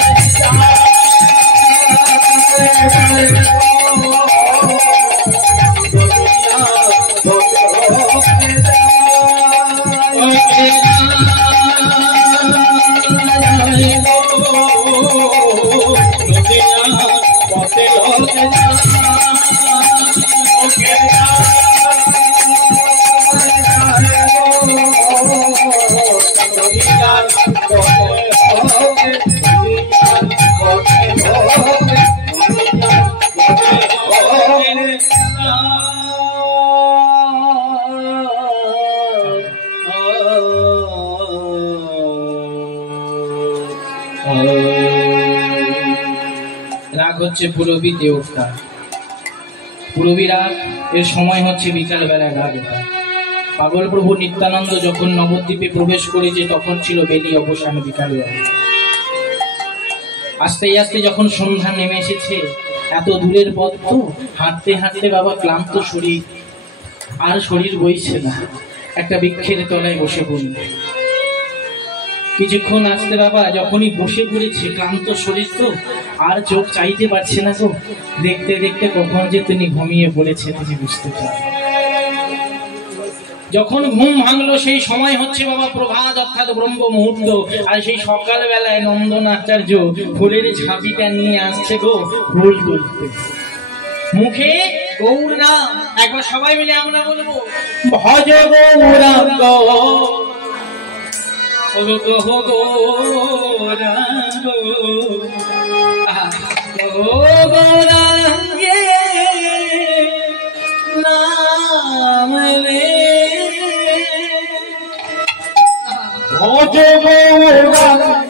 হচ্ছে পুরবী দেবতা। পুরবী রাত এর সময় হচ্ছে বিকাল বেলা রাতটা। পাগল প্রভু নিত্যানন্দ যখন নবদ্বীপে প্রবেশ করেছে তখন ছিল বেলি অবসান বিকালবেলা। আস্তে আস্তে যখন সন্ধ্যা নেমে এসেছে, এত দূরের পথ তো, হাঁটতে হাঁটতে বাবা ক্লান্ত শরীর, আর শরীর বইছে না, একটা বৃক্ষের তলায় বসে পড়ল। কিছুক্ষণ আসতে বাবা যখনই বসে পড়েছে, ক্লান্ত শরীর তো, আর চোখ চাইতে পারছে না গো। দেখতে দেখতে কখন যে তিনি ঘুমিয়ে পড়েছে তিনি বুঝতে পারেন। যখন ঘুম ভাঙলো সেই সময় হচ্ছে বাবা প্রভাত অর্থাৎ ব্রহ্ম মুহূর্ত। আর সেই সকাল বেলায় নন্দন আচার্য ফুলের ঝাঁপিটা নিয়ে আসছে গো ফুল তুলতে, মুখে গৌর নাম। একবার সবাই মিলে আমরা বলবো, ভজ গৌরাঙ্গ গৌরাঙ্গে নাম রে, ভজ গৌরাঙ্গ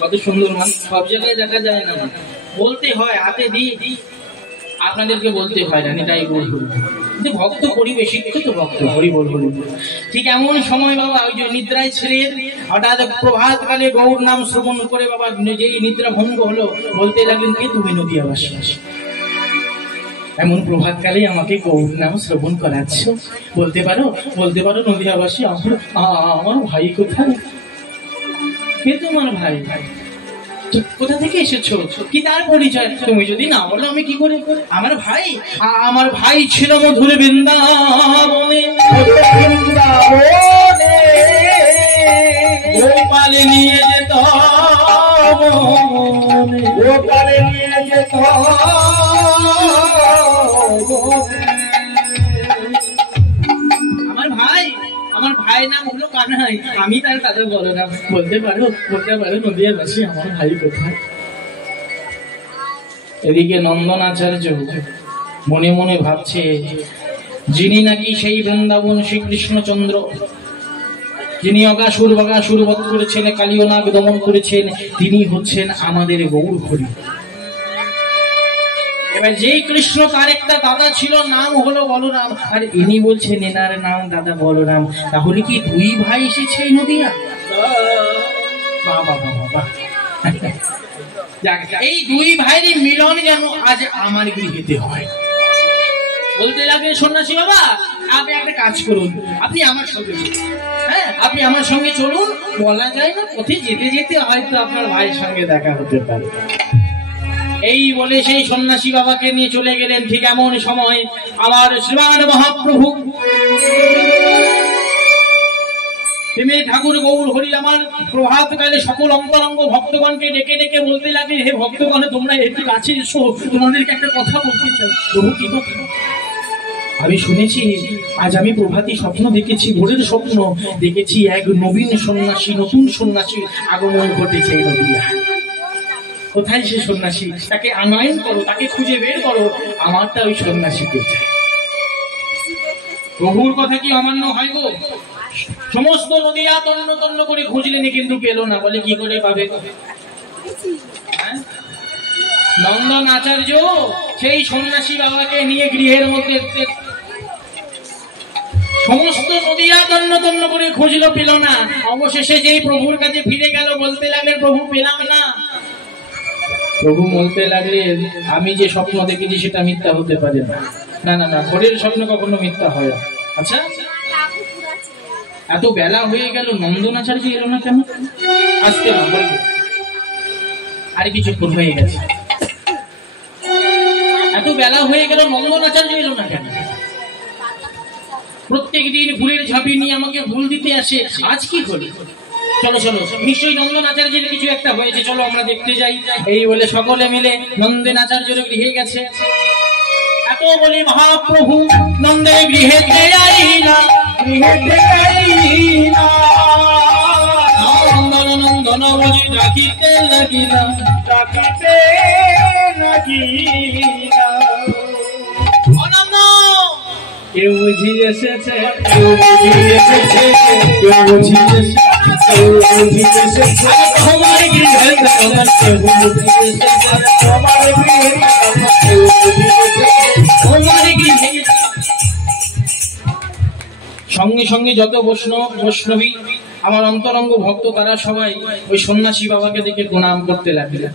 কত সুন্দর মান, সব জায়গায় দেখা যায় না, বলতে হয় হাতে দিই, আপনাদেরকে বলতে হয় না, এটাই বল ভক্ত পরিবেশ শিক্ষিত ভক্ত হরি বল হরি। ঠিক এমন সময় বাবা ওই যে নিদ্রায় ছেড়ে হঠাৎ প্রভাত কালে গৌর নাম শ্রবণ করে বাবা যেই নিদ্রা ভঙ্গ হলো, বলতে লাগলেন, কে তুমি নদিয়াবাসী? এমন প্রভাত কালে আমাকে গৌর নাম শ্রবণ করাচ্ছ, বলতে পারো নদিয়াবাসী আমার ভাই কোথায়? কে তোমার ভাই? কোথা থেকে এসেছো? কি তার পরিচয়? তুমি যদি না বলো আমি কি করে? আমার ভাই ছিল মধুর বৃন্দাবনে, গোপালে নিয়ে যেত, গোপালে নিয়ে যেত। আমার ভাই নাম হলো কানাই, আমি তার কাছে বলো না, বলতে পারো নদিয়াবাসী আমার ভাই কোথায়? এদিকে নন্দন আচার্য মনে মনে ভাবছে, যিনি নাকি সেই বৃন্দাবন শ্রীকৃষ্ণচন্দ্র, যিনি অগাসুর বগাসুর বধ করেছেন, কালীয় নাগ দমন করেছেন, তিনি হচ্ছেন আমাদের গৌর হরি। এবার যেই কৃষ্ণ তার একটা দাদা ছিল, নাম হলো বলরাম, আর ইনি বলছেন এনার নাম দাদা বলরাম, তাহলে কি দুই ভাই এসেছে এই নদিয়া? বাবা এই দুই ভাইয়ের মিলন যেন আজ আমার গৃহেতে হয়। বলতে লাগে, সন্ন্যাসী বাবা আপনি একটা কাজ করুন, আপনি আমার সঙ্গে আপনি আমার সঙ্গে চলুন, বলা যায় না পথে যেতে যেতে হয়তো আপনার ভাইয়ের সঙ্গে দেখা হতে পারে। এই বলে সেই সন্ন্যাসী বাবাকে নিয়ে চলে গেলেন। ঠিক এমন সময় আমার শ্রীমান মহাপ্রভু প্রেমে ঠাকুর গৌর হরি আমার প্রভাত কালে সকল অন্তরঙ্গ ভক্তগণকে ডেকে ডেকে বলতে লাগে, হে ভক্তগণ তোমরা একটু কাছে এসো, তোমাদেরকে একটা কথা বলতে চাই। প্রভু কি কথা? আমি শুনেছি, আজ আমি প্রভাতী স্বপ্ন দেখেছি, ভোরের স্বপ্ন দেখেছি, এক নবীন সন্ন্যাসী, নতুন সন্ন্যাসীর আগমন ঘটেছে এই নদিয়ায়। কোথায় সে সন্ন্যাসী? তাকে আনয়ন করো, তাকে খুঁজে বের করো, আমারটা ওই সন্ন্যাসীকে চাই। প্রভুর কথা কি অমান্য হয় গো? সমস্ত নদিয়া তন্ন তন্ন করে খুঁজলেন কিন্তু পেল না, বলে কি করে পাবে? নন্দন আচার্য সেই সন্ন্যাসী বাবাকে নিয়ে গৃহের মধ্যে সমস্ত নদীয়া তন্ন তন্ন করে খুঁজলো, পেল না। অবশেষে যেই প্রভুর কাছে ফিরে গেল, বলতে লাগলেন প্রভু পেলাম না। প্রভু বলতে লাগলেন আমি যে স্বপ্ন দেখেছি সেটা মিথ্যা হতে পারে না। না না না, ঘরের স্বপ্ন কখনো মিথ্যা হয় না। আচ্ছা, এত বেলা হয়ে গেল, নন্দন আচার্য এলো না কেন? আজকে না, আর কিছুক্ষণ হয়ে গেছে। এত বেলা হয়ে গেল, নন্দন আচার্য এলো না কেন? প্রত্যেক দিন ফুলের ঝাঁপি নিয়ে আমাকে ফুল দিতে আসে, আজ কি হলো? চলো চলো, নিশ্চয়ই নন্দন আচার্যের কিছু একটা হয়েছে, চলো আমরা দেখতে যাই। এই বলে সকলে মিলে নন্দন আচার্যের গৃহে গেছে। এত বলে মহাপ্রভু নন্দের গৃহে নন্দন নন্দন বলি ডাকিতে লাগিলাম, ডাকিতে কেউ বুঝি এসেছে, কেউ বুঝি এসেছে, কেউ বুঝি এসেছে, কেউ বুঝি এসেছে, তোমার গৃহে তোমার কেউ বুঝি এসেছে, তোমার গৃহে কেউ বুঝি এসেছে, তোমার গৃহে। সঙ্গে সঙ্গে যত বৈষ্ণবী আমার অন্তরঙ্গ ভক্ত তারা সবাই ওই সন্ন্যাসী বাবাকে দেখে প্রণাম করতে লাগলেন।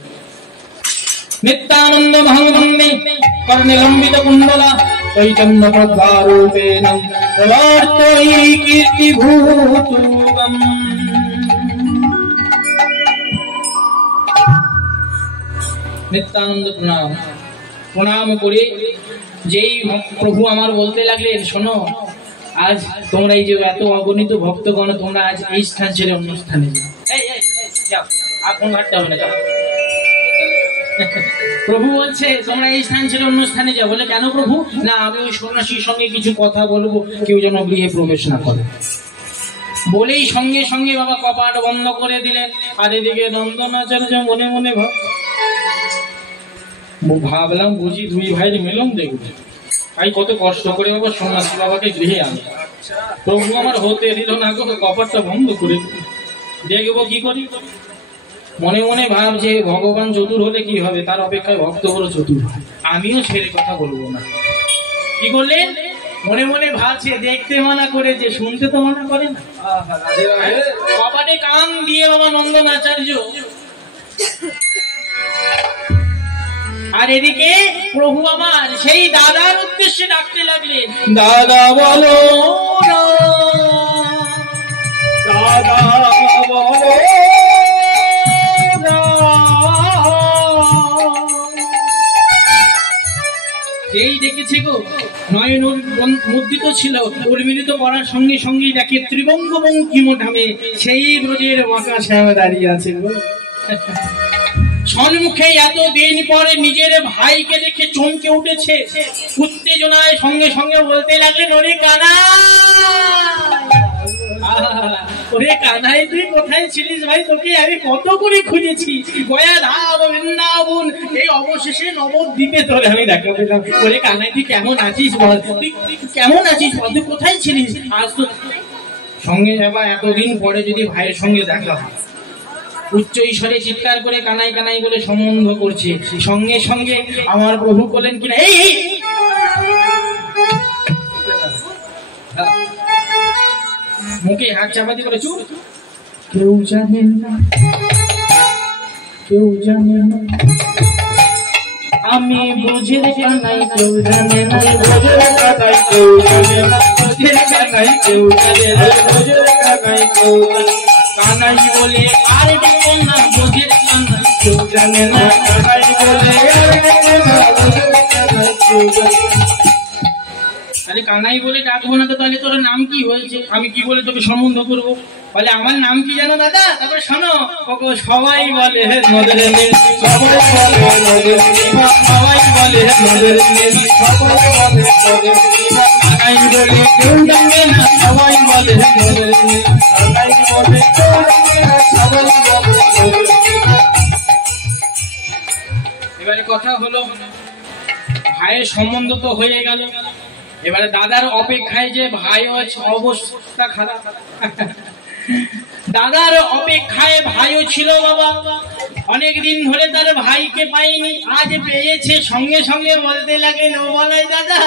নিত্যানন্দ মহানন্দে কর্ণে লম্বিত কুণ্ডলা চৈতন্য প্রদ্ভারূপেণ প্রবর্তয়ি কীর্তিভূতরূপম। নিত্যানন্দ প্রণাম প্রণাম করে যেই প্রভু আমার বলতে লাগলেন শোনো, আজ তোমরা এই যে এত অগণিত ভক্তগণ, তোমরা আজ এই স্থান ছেড়ে অন্য স্থানে যাও। এখন হাঁটতে হবে না, যাও। প্রভু বলছে তোমরা এই স্থান ছেড়ে অন্য স্থানে যাও। বলে কেন প্রভু? না, আমি ওই সন্ন্যাসীর সঙ্গে কিছু কথা বলবো, কেউ যেন গৃহে প্রবেশ না করে। বলেই সঙ্গে সঙ্গে বাবা কপাট বন্ধ করে দিলেন। আর এদিকে নন্দন আচার্য মনে মনে ভাবলাম বুঝি দুই ভাইয়ের মিলন দেখবে, তাই কত কষ্ট করে বাবা সন্ন্যাসী বাবাকে গৃহে আনে। প্রভু আমার হতে দিল না গো, কপাটটা বন্ধ করে দেখবো কি করি। মনে মনে ভাবছে ভগবান চতুর হলে কি হবে, তার অপেক্ষায় ভক্ত বড় চতুর। আমিও ছেড়ে কথা বলবো না। কি করলেন? মনে মনে ভাবছে দেখতে মানা করে যে শুনতে তো মানা করে না। কপাটে কান দিয়ে বাবা নন্দন আচার্য, আর এদিকে প্রভু আমার সেই দাদার উদ্দেশ্যে ডাকতে লাগলেন, দাদা বলো না, দাদা বলো না। যেই দেখেছে গো নয়ন মুদ্রিত ছিল, উর্মিলিত করার সঙ্গে সঙ্গেই দেখে ত্রিবঙ্গ বঙ্কিমধামে সেই ব্রজের বাঁকা শ্যামা দাঁড়িয়ে আছে গো। সম্মুখে এত দিন পরে নিজের ভাইকে দেখে চমকে উঠেছে, উত্তেজনায় সঙ্গে সঙ্গে বলতে লাগলেন ওরে কানাই, ওরে কানাই তুই কোথায় ছিলিস ভাই? তোকে আমি কত করে খুঁজেছি, গয়া ধাম বৃন্দাবন, এই অবশেষে নবদ্বীপে তোরে আমি দেখা পেলাম। ওরে কানাই তুই কেমন আছিস বল, তুই কেমন আছিস বল, তুই কোথায় ছিলিস? আজ তো সঙ্গে যাবা, এতদিন পরে যদি ভাইয়ের সঙ্গে দেখা হয়। উচ্চ ঈশ্বরে চিৎকার করে কানাই কানাই বলে সম্বন্ধ করছে। সঙ্গে সঙ্গে আমার প্রভু বলেন কিনা, এই মুখে হাত চাপাতি করে চুপ, কেউ জানে না, কেউ জানে না আমি বুঝে কানাই, কেউ জানে না বুঝে কানাই, কেউ জানে না বুঝে কানাই, কেউ জানে না বুঝে কানাই, কেউ কানাই বলে আর দেখো না বুঝে কানাই, কেউ জানে না কানাই বলে আর দেখো না বুঝে কানাই, কেউ জানে না। তাহলে কানাই বলে ডাকবো না তো তাহলে তোর নাম কি হয়েছে? আমি কি বলে তোকে সম্বন্ধ করবো? বলে আমার নাম কি জানো দাদা? তারপরে শোনো, সবাই বলে নদের সবাই বলে নদের কানাই বলে কেউ জানে না, সবাই বলে নদের কানাই বলে সবাই বলে। এবারে কথা হলো ভাইয়ের সম্বন্ধ তো হয়ে গেল, এবারে দাদার অপেক্ষায় যে ভাই অবস্থা খারাপ। দাদার অপেক্ষায় ভাইও ছিল বাবা, অনেকদিন ধরে তার ভাইকে পাইনি, আজ পেয়েছে। সঙ্গে সঙ্গে বলতে লাগলেন, ও বলাই দাদা,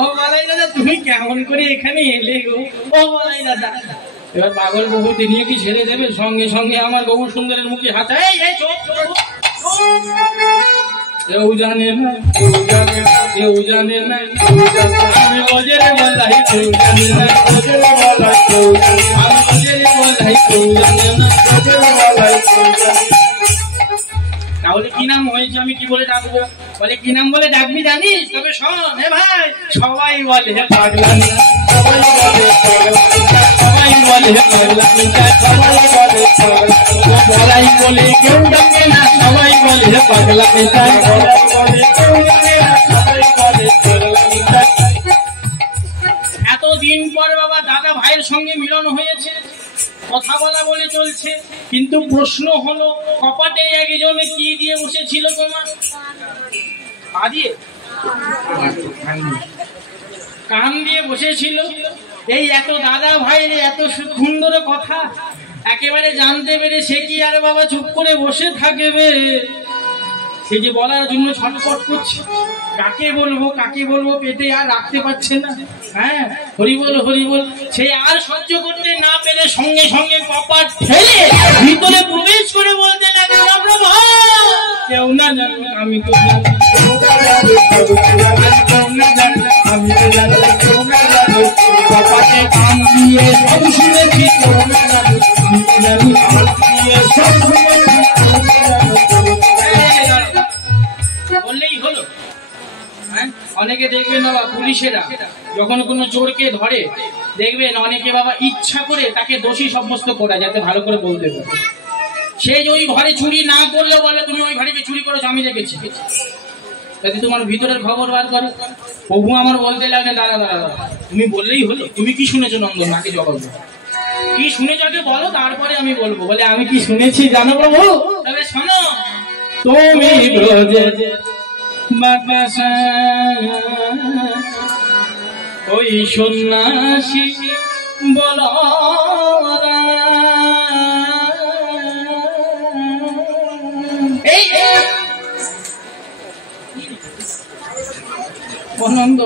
ও বলাই দাদা, তুমি কেমন করে এখানে এলে গো, ও বলাই দাদা। এবার পাগল বহু তিনিও কি ছেড়ে দেবে? সঙ্গে সঙ্গে আমার বহু সুন্দরের মুখে হাত, কেউ জানে না, কেউ জানে না, আমি ওজের বলাই, কেউ জানে না, আমি ওজের বলাই, কেউ জানে না। তাহলে কি নাম হয়েছে, আমি কি বলে ডাকবো? বলে কি নাম বলে ডাকবি জানিস? তবে শোন, হে ভাই, সবাই বলে পাগলা, সবাই বলে পাগলা, বলাই বলে কেউ ডাকে না, সবাই বলে পাগলা। এতদিন পর বাবা দাদা ভাইয়ের সঙ্গে মিলন হয়েছে, কথা বলা বলে চলছে, কিন্তু প্রশ্ন হলো কপাটে একজনে কি দিয়ে বসেছিল তোমার? পা দিয়ে, কান দিয়ে বসেছিল। এই এত দাদা ভাইয়ের এত সুন্দর কথা একেবারে জানতে পেরে সে কি আর বাবা চুপ করে বসে থাকবে? সে যে বলার জন্য ছটফট করছে, কাকে বলবো কাকে বলবো, পেটে আর রাখতে পারছে না। হ্যাঁ, হরি বল হরি বল। সে আর সহ্য করতে না পেরে সঙ্গে সঙ্গে কপাট ঠেলে ভিতরে প্রবেশ করে বলতে লাগে, কেউ না জানো আমি তো জানি, কেউ না জানো আমি তো জানি, কপাটে কান দিয়ে সব শুনেছি, কেউ না জানো আমি তো জানি, কান দিয়ে সব শুনেছি, বললেই হলো। অনেকে দেখবেন বাবা পুলিশেরা যখন কোনো চোরকে ধরে, দেখবেন অনেকে বাবা ইচ্ছা করে তাকে দোষী সাব্যস্ত করে যাতে ভালো করে বলতে পারে। সে যে ওই ঘরে চুরি না করলে বলে, তুমি ওই ঘরে চুরি করেছো, আমি দেখেছি, যাতে তোমার ভিতরের খবর বার করে। প্রভু আমার বলতে লাগে, দাঁড়া দাঁড়া দাঁড়া, তুমি বললেই হলো, তুমি কি শুনেছো নন্দন? নাকি জবাব কি শুনেছো আগে বলো, তারপরে আমি বলবো। বলে আমি কি শুনেছি জানো প্রভু? তবে শোনো, তুমি ব্রজে বাতাসা ওই সন্ন্যাসী বল, এই আনন্দ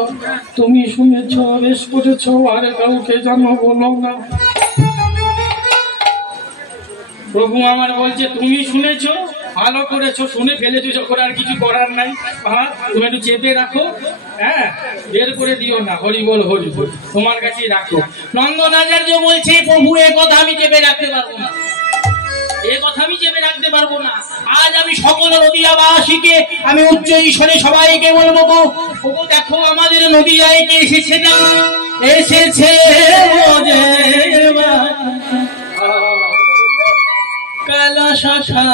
তুমি শুনেছ, বেশ করেছ, আর কাউকে জানো বলো না। প্রভু আমার বলছে তুমি শুনেছো, ভালো করেছো, শুনে ফেলেছো যখন আর কিছু করার নাই, তুমি একটু চেপে রাখো, হ্যাঁ, বের করে দিও না। হরি বল হরি বল, তোমার কাছেই রাখো। নন্দনাচার্য বলছে, প্রভু এ কথা আমি চেপে রাখতে পারবো না, এ কথা আমি চেপে রাখতে পারবো না। আজ আমি সকল নদিয়াবাসীকে আমি উচ্চ ঈশ্বরে সবাইকে বলবো, গো দেখো আমাদের নদিয়ায় কে এসেছে না, এসেছে কালা শাখা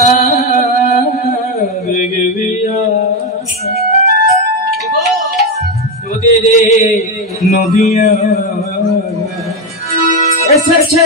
তোদের নদিয়া এসেছে